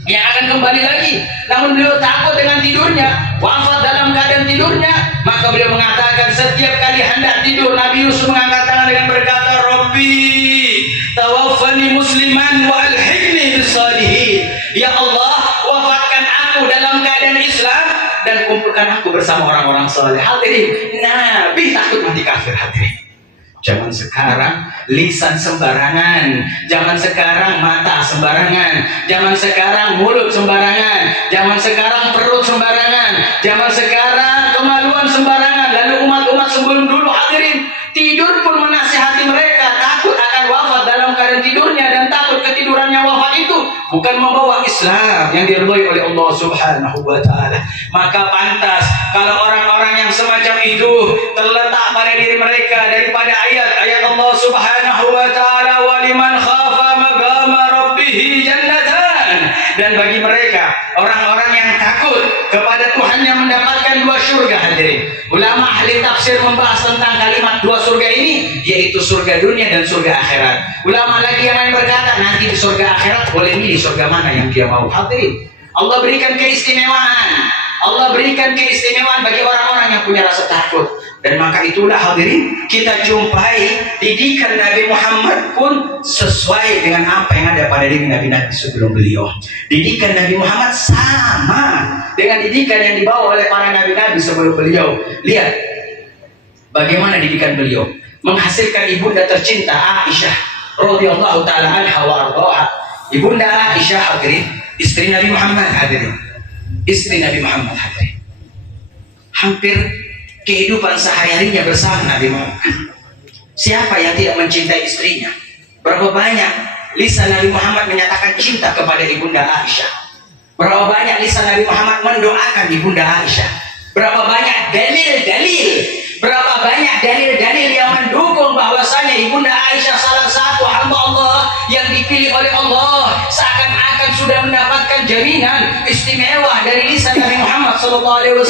yang akan kembali lagi. Namun beliau takut dengan tidurnya, wafat dalam keadaan tidurnya. Maka beliau mengatakan setiap kali hendak tidur, Nabi Yusuf mengangkat tangan dengan berkata, "Rabbi tawaffani musliman wa alhiqni bisalihin." Ya Allah, wafatkan aku dalam keadaan Islam dan kumpulkan aku bersama orang-orang saleh. Hadirin, Nabi takut mati kafir, hadirin. Zaman sekarang lisan sembarangan, zaman sekarang mata sembarangan, zaman sekarang mulut sembarangan, zaman sekarang perut sembarangan, zaman sekarang kemaluan sembarangan. Lalu umat-umat sebelum dulu, hadirin, tidur pun menasihati mereka takut akan wafat dalam keadaan tidurnya, dan takut ketidurannya wafat itu bukan membawa Islam yang diridhoi oleh Allah Subhanahu wa taala. Maka pantas kalau orang-orang yang semacam itu terletak pada diri mereka daripada ayat-ayat Allah Subhanahu wa taala, wa liman khafa maqama rabbih jannatan, dan bagi mereka orang-orang yang takut kepada Tuhannya mendapatkan 2 surga, hadirin. Ulama ahli tafsir membahas tentang kalimat 2 surga ini, yaitu surga dunia dan surga akhirat. Ulama lagi yang lain berkata nanti di surga akhirat boleh milih surga mana yang dia mau. Hadirin, Allah berikan keistimewaan, Allah berikan keistimewaan bagi orang-orang yang punya rasa takut. Dan maka itulah, hadirin, kita jumpai didikan Nabi Muhammad pun sesuai dengan apa yang ada pada diri Nabi-Nabi sebelum beliau. Didikan Nabi Muhammad sama dengan didikan yang dibawa oleh para Nabi-Nabi sebelum beliau. Lihat bagaimana didikan beliau, menghasilkan ibunda tercinta Aisyah radhiyallahu taala anha wa ardhaha. Ibunda Aisyah, hadirin, istri Nabi Muhammad, hadirin, istri Nabi Muhammad, hadirin, hampir kehidupan sehari-harinya bersama Nabi Muhammad. Siapa yang tidak mencintai istrinya? Berapa banyak lisan Nabi Muhammad menyatakan cinta kepada ibunda Aisyah? Berapa banyak lisan Nabi Muhammad mendoakan ibunda Aisyah? Berapa banyak dalil-dalil, berapa banyak dalil-dalil yang mendukung bahwasanya ibunda Aisyah salah satu hamba Allah yang dipilih oleh Allah, seakan-akan sudah mendapatkan jaminan istimewa dari lisan Nabi Muhammad SAW,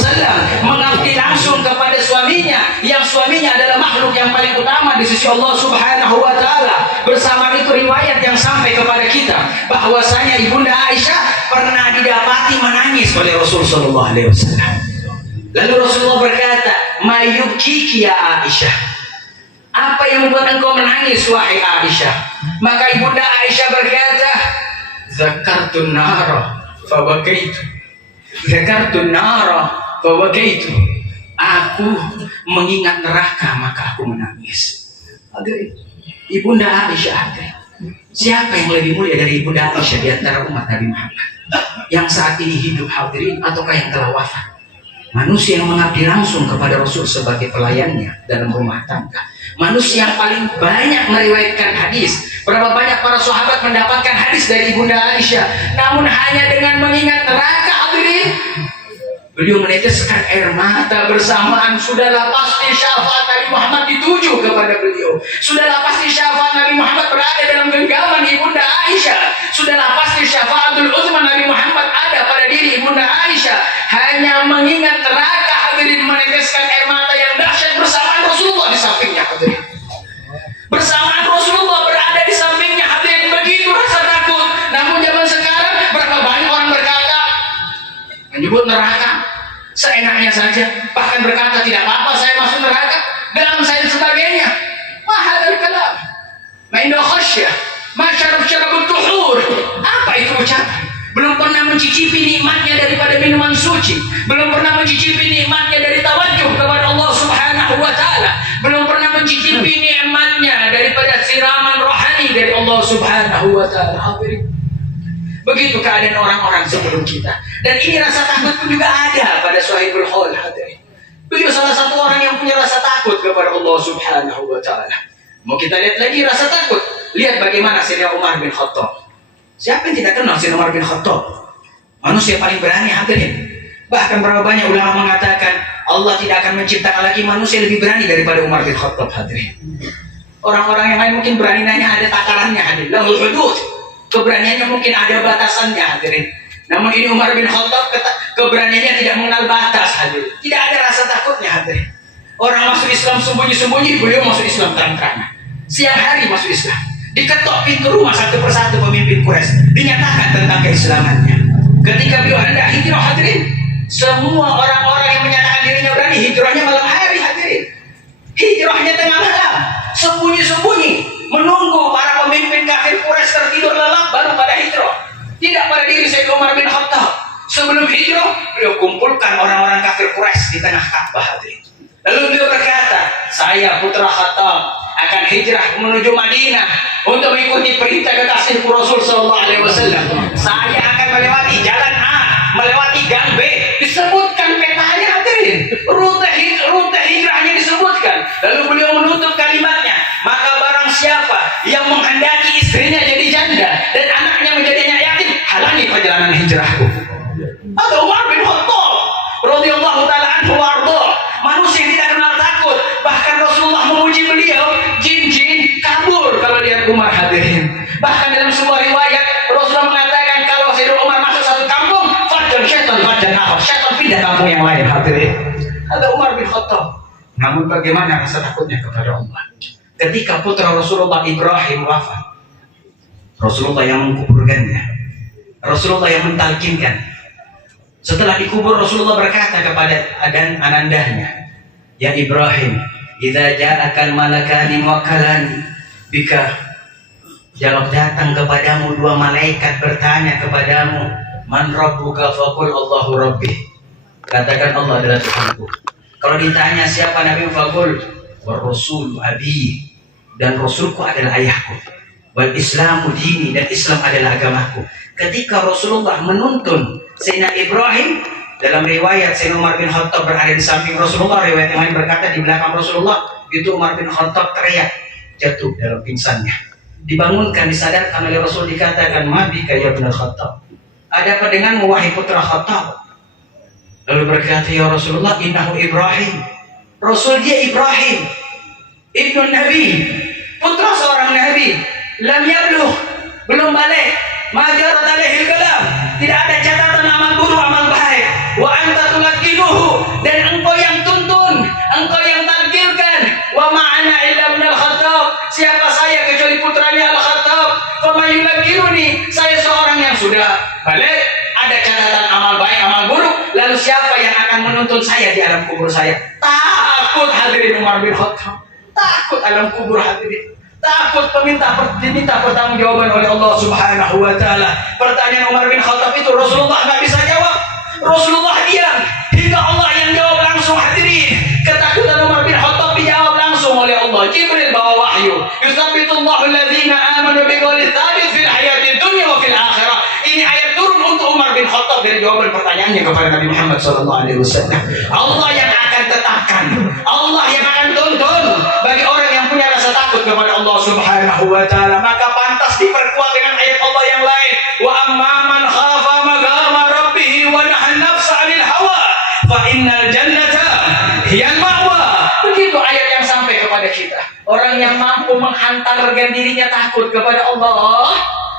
mengabdi langsung kepada suaminya, yang suaminya adalah makhluk yang paling utama di sisi Allah Subhanahu wa taala. Bersama itu riwayat yang sampai kepada kita bahwasanya ibunda Aisyah pernah didapati menangis oleh Rasul SAW. Lalu Rasulullah berkata, "Mayubkiki ya Aisyah?" Apa yang membuat engkau menangis wahai Aisyah? Maka ibunda Aisyah berkata, zakartun nara fabakaitu. Zakartun nara fabakaitu. Aku mengingat neraka maka aku menangis. Hadirin, ibunda Aisyah, hadirin. Siapa yang lebih mulia dari ibunda Aisyah di antara umat Nabi Muhammad? Yang saat ini hidup, hadirin, ataukah yang telah wafat? Manusia yang mengabdi langsung kepada Rasul sebagai pelayannya dalam rumah tangga. Manusia yang paling banyak meriwayatkan hadis. Berapa banyak para sahabat mendapatkan hadis dari ibunda Aisyah, namun hanya dengan mengingat neraka, hadirin, beliau meneteskan air mata bersamaan. Sudahlah pasti syafaat Nabi Muhammad dituju kepada beliau. Sudahlah pasti syafaat Nabi Muhammad berada dalam genggaman ibunda Aisyah. Sudahlah pasti syafaatul uzma Nabi Muhammad ada pada diri ibunda Aisyah. Hanya mengingat neraka, hadirin, meneteskan air mata yang dahsyat bersamaan Rasulullah di sampingnya, hadirin. Bersamaan Rasulullah berada di sampingnya, hadirin. Begitu rasa takut. Namun zaman sekarang berapa banyak orang berkata, menyebut neraka seenaknya saja, bahkan berkata tidak apa-apa saya masuk neraka, dalam saya dan sebagainya. Mahadal kalam, maindo khasyah, masyarab syarabut tuhur. Apa itu ucapan? Belum pernah mencicipi nikmatnya daripada minuman suci, belum pernah mencicipi nikmatnya dari tawajuh kepada Allah Subhanahu wa taala, belum pernah mencicipi nikmatnya daripada siraman rohani dari Allah Subhanahu wa taala. Begitu keadaan orang-orang sebelum kita. Dan ini rasa takut pun juga ada pada Sahibul Hal, hadirin. Beliau salah satu orang yang punya rasa takut kepada Allah Subhanahu wa taala. Mau kita lihat lagi rasa takut. Lihat bagaimana Sayyidina Umar bin Khattab. Siapa yang tidak kenal Sayyidina Umar bin Khattab? Manusia paling berani, hadirin. Bahkan berapa banyak ulama mengatakan Allah tidak akan menciptakan lagi manusia lebih berani daripada Umar bin Khattab, hadirin. Orang-orang yang lain mungkin beraninya ada takarannya, hadirin. Lahul hudud. Keberaniannya mungkin ada batasannya, hadirin. Namun ini Umar bin Khattab, keberaniannya tidak mengenal batas, hadirin. Tidak ada rasa takutnya, hadirin. Orang masuk Islam sembunyi-sembunyi, beliau masuk Islam terang-terangan. Siang hari masuk Islam. Diketok pintu rumah satu persatu pemimpin Quraisy, dinyatakan tentang keislamannya. Ketika beliau hendak hijrah, hadirin, semua orang-orang yang menyatakan dirinya berani, hijrahnya malam hari, hadirin. Hijrahnya tengah malam, sembunyi-sembunyi, menunggu para pemimpin kafir Quraisy tertidur lelap baru pada hijrah. Tidak pada diri Sayyidina Umar bin Khattab. Sebelum hijrah, beliau kumpulkan orang-orang kafir Quraisy di tengah Ka'bah, hadirin. Lalu beliau berkata, saya putra Khattab akan hijrah menuju Madinah untuk mengikuti perintah kekasihku Rasul sallallahu alaihi wasallam. Saya akan melewati jalan A, melewati gang B. Disebutkan petanya, hadirin. Rute hijrahnya disebutkan. Lalu beliau menutup kalimatnya, maka barang siapa yang menghendaki istrinya jadi janda dan anaknya menjadi anak yatim, halangi perjalanan hijrahku. Atau Umar bin Khattab radhiyallahu taala anhu wa arda, manusia yang tidak kenal takut. Bahkan Rasulullah memuji beliau, jin-jin kabur kalau lihat Umar, hadirin. Bahkan dalam sebuah riwayat Rasulullah mengatakan kalau Sayyidina Umar masuk satu kampung, fadjan syaitan pindah kampung yang lain, hadirin. Ada Umar bin Khattab. Namun bagaimana rasa takutnya kepada Allah ketika putra Rasulullah Ibrahim wafat? Rasulullah yang menguburkannya, Rasulullah yang mentalkinkan. Setelah dikubur, Rasulullah berkata kepada anandanya, ya Ibrahim, idza ja'akal malakani muwakkalani bika, jawab datang kepadamu dua malaikat bertanya kepadamu, man rabbuka faqul Allahu rabbi. Katakan Allah adalah Tuhanku. Kalau ditanya siapa Nabi, faqul wa rasul abi, dan Rasulku adalah ayahku. Wal islamu dini, dan Islam adalah agamaku. Ketika Rasulullah menuntun Sayyidina Ibrahim, dalam riwayat Sayyidina Umar bin Khattab berada di samping Rasulullah, riwayat yang lain berkata di belakang Rasulullah. Itu Umar bin Khattab teriak, jatuh dalam pingsannya. Dibangunkan, disadarkan oleh Rasul, dikatakan, mabika ya bin Khattab, ada apa denganmu wahai putra Khattab? Lalu berkata, ya Rasulullah, innahu Ibrahim. Rasul, dia Ibrahim, ibnu Nabi, putra seorang Nabi. Lam yablugh, belum balik. Majarat alaihil kalam, tidak ada catatan amal buruk, amal baik. Wa anta tulaqqinuhu, dan engkau yang tuntun, engkau yang talqinkan. Wa ma'ana illa ibn al-Khattab, siapa saya kecuali putranya al-Khattab. Fa may yulaqqiruni, saya seorang yang sudah balik, ada catatan amal baik, amal buruk. Lalu siapa yang akan menuntun saya di alam kubur saya? Takut, hadirin Umar bin Khattab. Takut. takut alam kubur hadirin. Takut diminta pertanggungjawaban oleh Allah Subhanahu wa taala. Pertanyaan Umar bin Khattab itu Rasulullah nggak bisa jawab. Rasulullah diam hingga Allah yang jawab langsung hadirin. Ketakutan Umar bin Khattab dijawab langsung oleh Allah. Jibril bawa wahyu. Yusabbitullahu alladziina aamanu biqauli tsabit fil hayatid dunya wa fil akhirah. Ini ayat turun untuk Umar bin Khattab dari jawaban pertanyaannya kepada Nabi Muhammad SAW. Allah yang akan tetapkan, Allah yang akan tuntun bagi orang yang punya rasa takut kepada Allah Subhanahu wa taala. Maka pantas diperkuat dengan ayat Allah yang lain. Wa amman khafa maqama rabbih wa nahan nafsa 'anil hawa fa innal jannata hiyal ma'wa. Begitu ayat yang sampai kepada kita. Orang yang mampu menghantarkan dirinya takut kepada Allah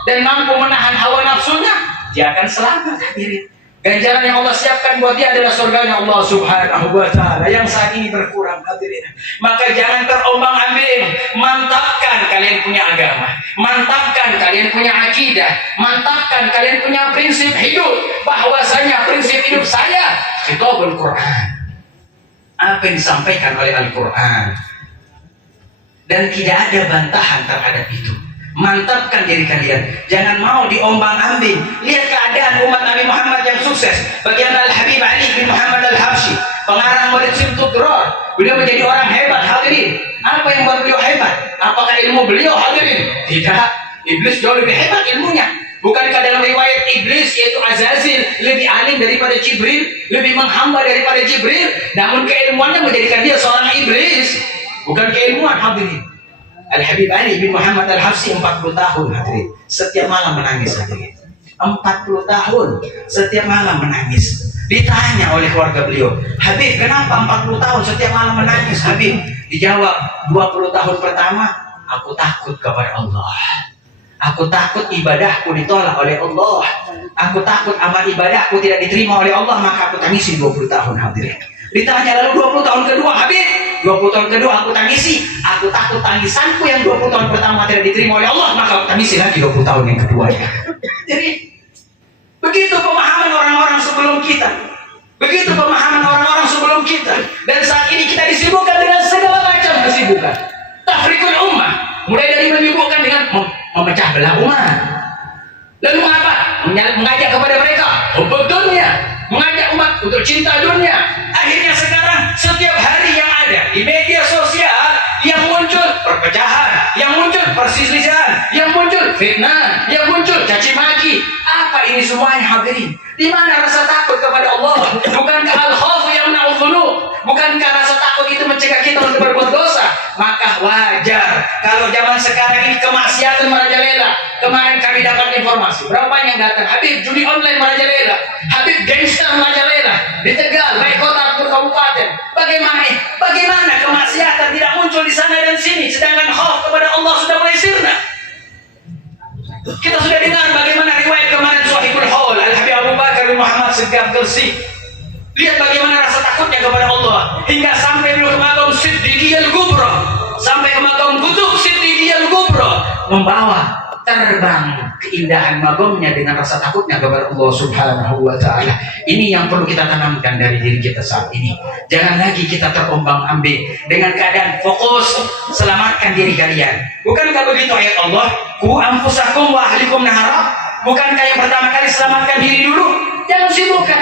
dan mampu menahan hawa nafsunya, dia akan selamat hadirin. Ganjaran yang Allah siapkan buat dia adalah surganya Allah Subhanahu wa taala yang saat ini berkurang hadirin. Maka jangan terombang-ambing, mantapkan kalian punya agama, mantapkan kalian punya akidah, mantapkan kalian punya prinsip hidup, bahwasanya prinsip hidup saya Kitabul Quran. Apa yang disampaikan oleh Al-Quran dan tidak ada bantahan terhadap itu. Mantapkan diri kalian, jangan mau diombang-ambing. Lihat keadaan umat Nabi Muhammad yang sukses. Bagaimana Al-Habib Ali bin Muhammad Al-Habsyi, pengarang Murid Simtud Durar, beliau menjadi orang hebat hadirin. Apa yang buat beliau hebat? Apakah ilmu beliau hadirin? Tidak, iblis jauh lebih hebat ilmunya. Bukankah dalam riwayat iblis yaitu Azazil lebih alim daripada Jibril, lebih menghamba daripada Jibril, namun keilmuannya menjadikan dia seorang iblis, bukan keilmuan hadirin. Al-Habib Ali bin Muhammad Al-Habsyi 40 tahun hadirin, setiap malam menangis hadirin. 40 tahun setiap malam menangis. Ditanya oleh keluarga beliau, Habib kenapa 40 tahun setiap malam menangis Habib? Dijawab, 20 tahun pertama aku takut kepada Allah, aku takut ibadahku ditolak oleh Allah, aku takut amal ibadahku tidak diterima oleh Allah, maka aku tangisi 20 tahun hadirin. Ditanya lalu 20 tahun kedua Habib, 20 tahun kedua aku tangisi, aku takut tangisanku yang 20 tahun pertama tidak diterima oleh Allah, maka aku tangisi lagi 20 tahun yang keduanya. Jadi begitu pemahaman orang-orang sebelum kita, begitu pemahaman orang-orang sebelum kita. Dan saat ini kita disibukkan dengan segala macam kesibukan. Tafrikul ummah, mulai dari menyibukkan dengan memecah belah umat. Lalu mengapa? Mengajak kepada mereka hubub dunia, mengajak umat untuk cinta dunia. Akhirnya sekarang setiap hari yang ada di media sosial yang muncul perpecahan, yang muncul perselisihan, yang muncul fitnah, yang muncul caci maki. Apa ini semuanya hadirin? Di mana rasa takut kepada Allah? Bukankah al-khawfu yamna'u dzunub? Bukankah rasa takut itu mencegah kita untuk berbuat dosa? Maka wajar kalau zaman sekarang ini kemaksiatan merajalela. Kemarin kami dapat informasi berapa yang datang, Habib judi online merajalela, Habib gangster merajalela di Tegal, baik kota ataupun kabupaten. Bagaimana kemaksiatan tidak muncul di sana dan sini, sedangkan khauf kepada Allah sudah mulai sirna. Kita sudah dengar bagaimana riwayat kemarin Sahihul Haul Al-Habib Abu Bakar bin Muhammad Segaf Gresik. Lihat bagaimana rasa takutnya kepada Allah hingga sampai beliau ke makam Siddiqiyal Kubra, sampai ke makam Kutub Siddiqiyal Kubra, membawa terbang keindahan magamnya dengan rasa takutnya kepada Allah Subhanahu wa taala. Ini yang perlu kita tanamkan dari diri kita saat ini. Jangan lagi kita terombang-ambing dengan keadaan fokus selamatkan diri kalian. Bukankah begitu ayat Allah? Ku anfusakum wa ahlikum nahara. Bukankah yang pertama kali selamatkan diri dulu? Jangan sibukkan.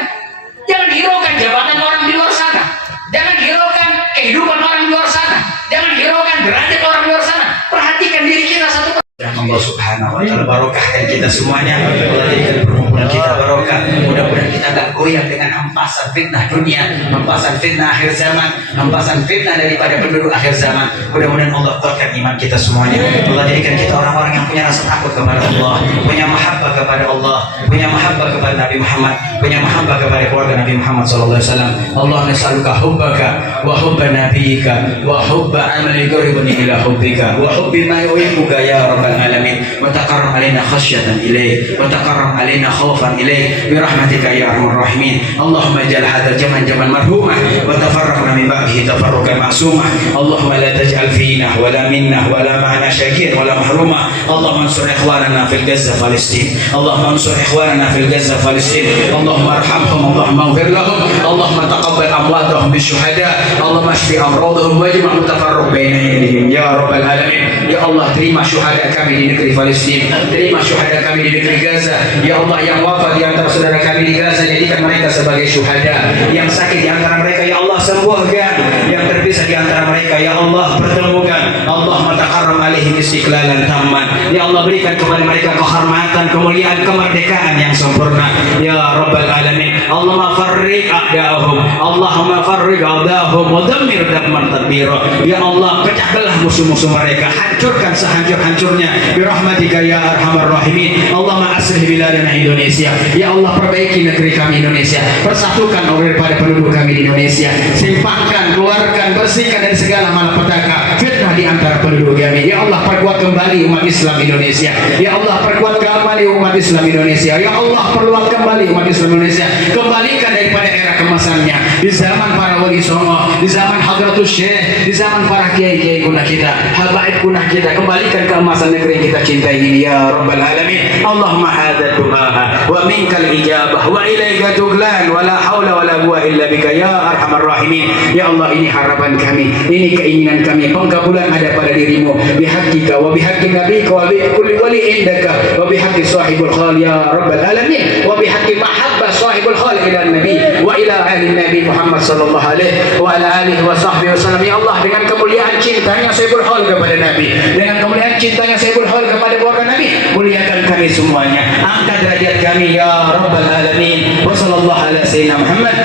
Jangan hiraukan jabatan orang di luar sana. Jangan hiraukan kehidupan orang di luar sana. Jangan hiraukan derajat orang di luar sana. Perhatikan diri kita satu persatu. Allah Subhanahu wa taala barokahkan kita semuanya. Allah jadikan perkumpulan kita barokah. Mudah-mudahan kita tak goyang dengan hempasan fitnah dunia, hempasan fitnah akhir zaman, hempasan fitnah daripada penduduk akhir zaman. Mudah-mudahan Allah kuatkan iman kita semuanya. Allah jadikan kita orang-orang yang punya rasa takut kepada Allah, punya mahabbah kepada Allah, punya mahabbah kepada Nabi Muhammad, punya mahabbah kepada keluarga Nabi Muhammad sallallahu alaihi wasallam. Allah nas'aluka hubbaka wa hubba nabiyyika wa hubba amali qaribun ila hubbika wa hubbi ma yuhibbuka ya rabbal alamin wa taqarrab alaina khasyatan ilaik wa taqarrab alaina khaufan ilaik bi rahmatika ya arhamar rahimin. Allahumma ij'al hadzal jaman marhumah wa tafarraqna min ba'dihi tafarruqan ma'sumah. Allahumma la taj'al fina wa la minna wa la ma'ana syakir wa la mahrumah. Allahumma ansur ikhwanana fil Gaza Palestin. Allahumma ansur ikhwanana fil Gaza Palestin. Allahumma arhamhum, Allahumma ighfir lahum, Allahumma taqabbal amwatahum bisyuhada, Allah masfi amradhum wajma' mutafarruq baina yadihim ya rabbal alamin. Ya Allah, terima syuhada kami di negeri Palestina, terima syuhada kami di negeri Gaza. Ya Allah, yang wafat di antara saudara kami di Gaza, jadikan mereka sebagai syuhada. Yang sakit di antara mereka, ya Allah sembuhkan. Yang terpisah di antara mereka, ya Allah pertemukan. Allahumma takarram alaihim istiqlalan tamman. Ya Allah, berikan kepada mereka kehormatan, kemuliaan, kemerdekaan yang sempurna ya rabbal alamin. Allahumma farriq a'da'ahum, Allahumma farriq a'da'ahum wa dammir damman tadbira. Ya Allah, pecah belah musuh-musuh mereka, hancurkan sehancur-hancurnya bi rahmatika ya arhamar rahimin. Allahumma aslih biladana Indonesia. Ya Allah, perbaiki negeri kami Indonesia, persatukan daripada penduduk kami di Indonesia, simpangkan, keluarkan, bersihkan dari segala malapetaka, fitnah di antara penduduk kami. Ya Allah, perkuat kembali umat Islam Indonesia. Ya Allah, perkuat kembali umat Islam Indonesia. Ya Allah, perkuat kembali umat Islam Indonesia. Kembalikan daripada era kemasannya di zaman para wali songo, di zaman Hadratus Syekh, di zaman para kiai-kiai kunnah kita, habaib kunnah kita. Kembalikan keemasan negeri yang kita cintai ini ya rabbal alamin. Allahumma hadza du'a wa minkal ijabah wa ilaika tuglan wa la haula wa la quwwata illa bika ya arhamar rahimin. Ya Allah, ini harapan kami, ini keinginan kami, pengkabulan ada pada dirimu, bihaqqika wa bihaqqi nabiyika wa bi kulli wali indaka wa bihaqqi sahibul khal ya rabbal alamin wa bihaqqi mahabbah sahibul khal ila nabi wa ila ahli nabi Muhammad sallallahu alaihi wa ala alihi wa sahbihi wasallam. Ya Allah, dengan kemuliaan cintanya sahibul khal kepada nabi, dengan kemuliaan cintanya sahibul khal kepada keluarga nabi, muliakan kami semuanya, angkat derajat kami ya rabbal alamin. Wa sallallahu ala sayyidina Muhammad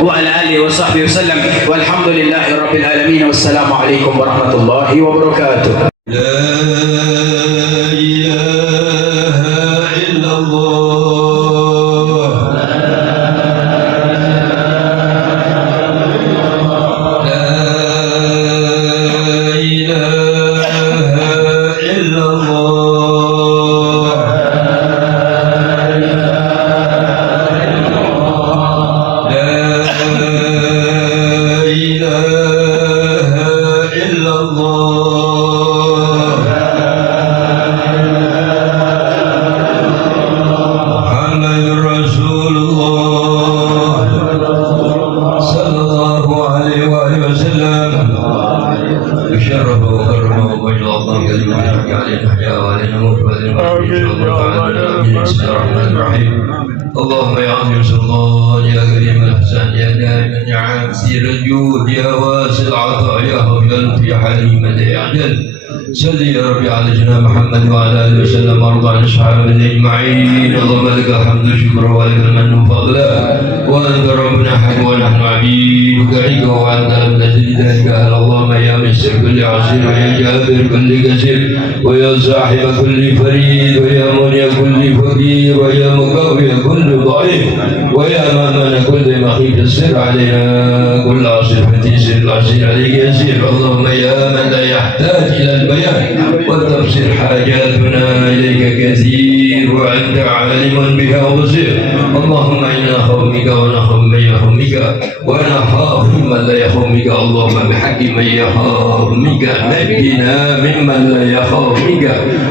wa ala alihi wa sahbihi wasallam walhamdulillahi rabbil alamin. Wassalamu alaikum warahmatullahi wabarakatuh. لا إله إلا الله لا إله إلا الله لا إله إلا الله محمد رسول الله صلى الله عليه وآله وسلم بشرف وكرم وجه الله كلمة علينا يا علينا مفرد إن شاء الله تعالى بسم الله الرحمن الرحيم. اللهم يا عظيم سلطان يا كريم الإحسان يا دائم النعم كثير الجود يا واسع العطاء يا هبل يا حليم يا عدل صل يا ربي على جناب محمد وعلى اله وسلم وارض عن اصحابه اجمعين. اللهم لك الحمد والشكر ولك المن فضلا وانت ربنا حق ونحن عبيدك عليك وانت لم تزل ذلك اهل. اللهم يا ميسر كل عسير ويا جابر كل كسير ويا صاحب كل فريد ويا مني كل فقير ويا مقوي كل ضعيف ويا مامن كل مخيف السر علينا كل عصير فتيسر العسير عليك يسير. اللهم يا من لا يحتاج الى البيان وتبصر حاجاتنا إليك كثير وأنت عالم بها وبصير. اللهم إنا نخوفك ونخوف من يخوفك ونخاف من لا يخوفك. اللهم بحق من يخافك نجنا ممن لا يخافك.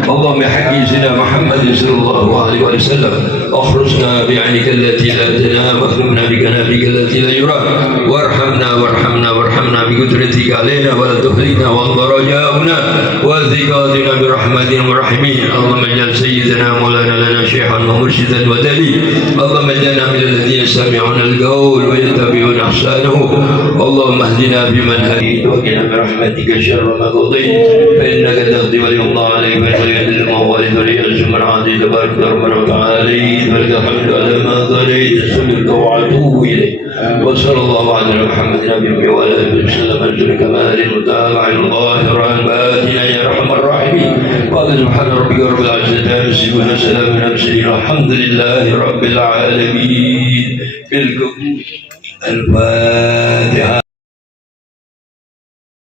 اللهم بحق سيدنا محمد صلى الله عليه وسلم اخرجنا بعينك التي لا تنام واخرجنا بجنابك التي لا يرى وارحمنا وارحمنا بقدرتك علينا ولا تخزنا وانت رجاؤنا وثقاتنا برحمتنا الراحمين. اللهم اجعل سيدنا مولانا لنا شيخا ومرشدا ودليل. اللهم اجعلنا من الذين يستمعون القول ويتبعون احسانه. اللهم اهدنا بمن هديت وقنا برحمتك شر ما قضيت فانك تقضي ولا يقضى عليك فانك يذل من والد ولا يعز من عادي تبارك ربنا وتعالى ولك الحمد على ما قضيت سمعت واتوب اليك. وصلى الله على محمد نبي وعلى اله وسلم اجر كمال المتابع الظاهر الباطن يا ارحم الراحمين. قال سبحان ربك رب العزه عما يصفون وسلام على المرسلين والحمد لله رب العالمين. الفاتحه.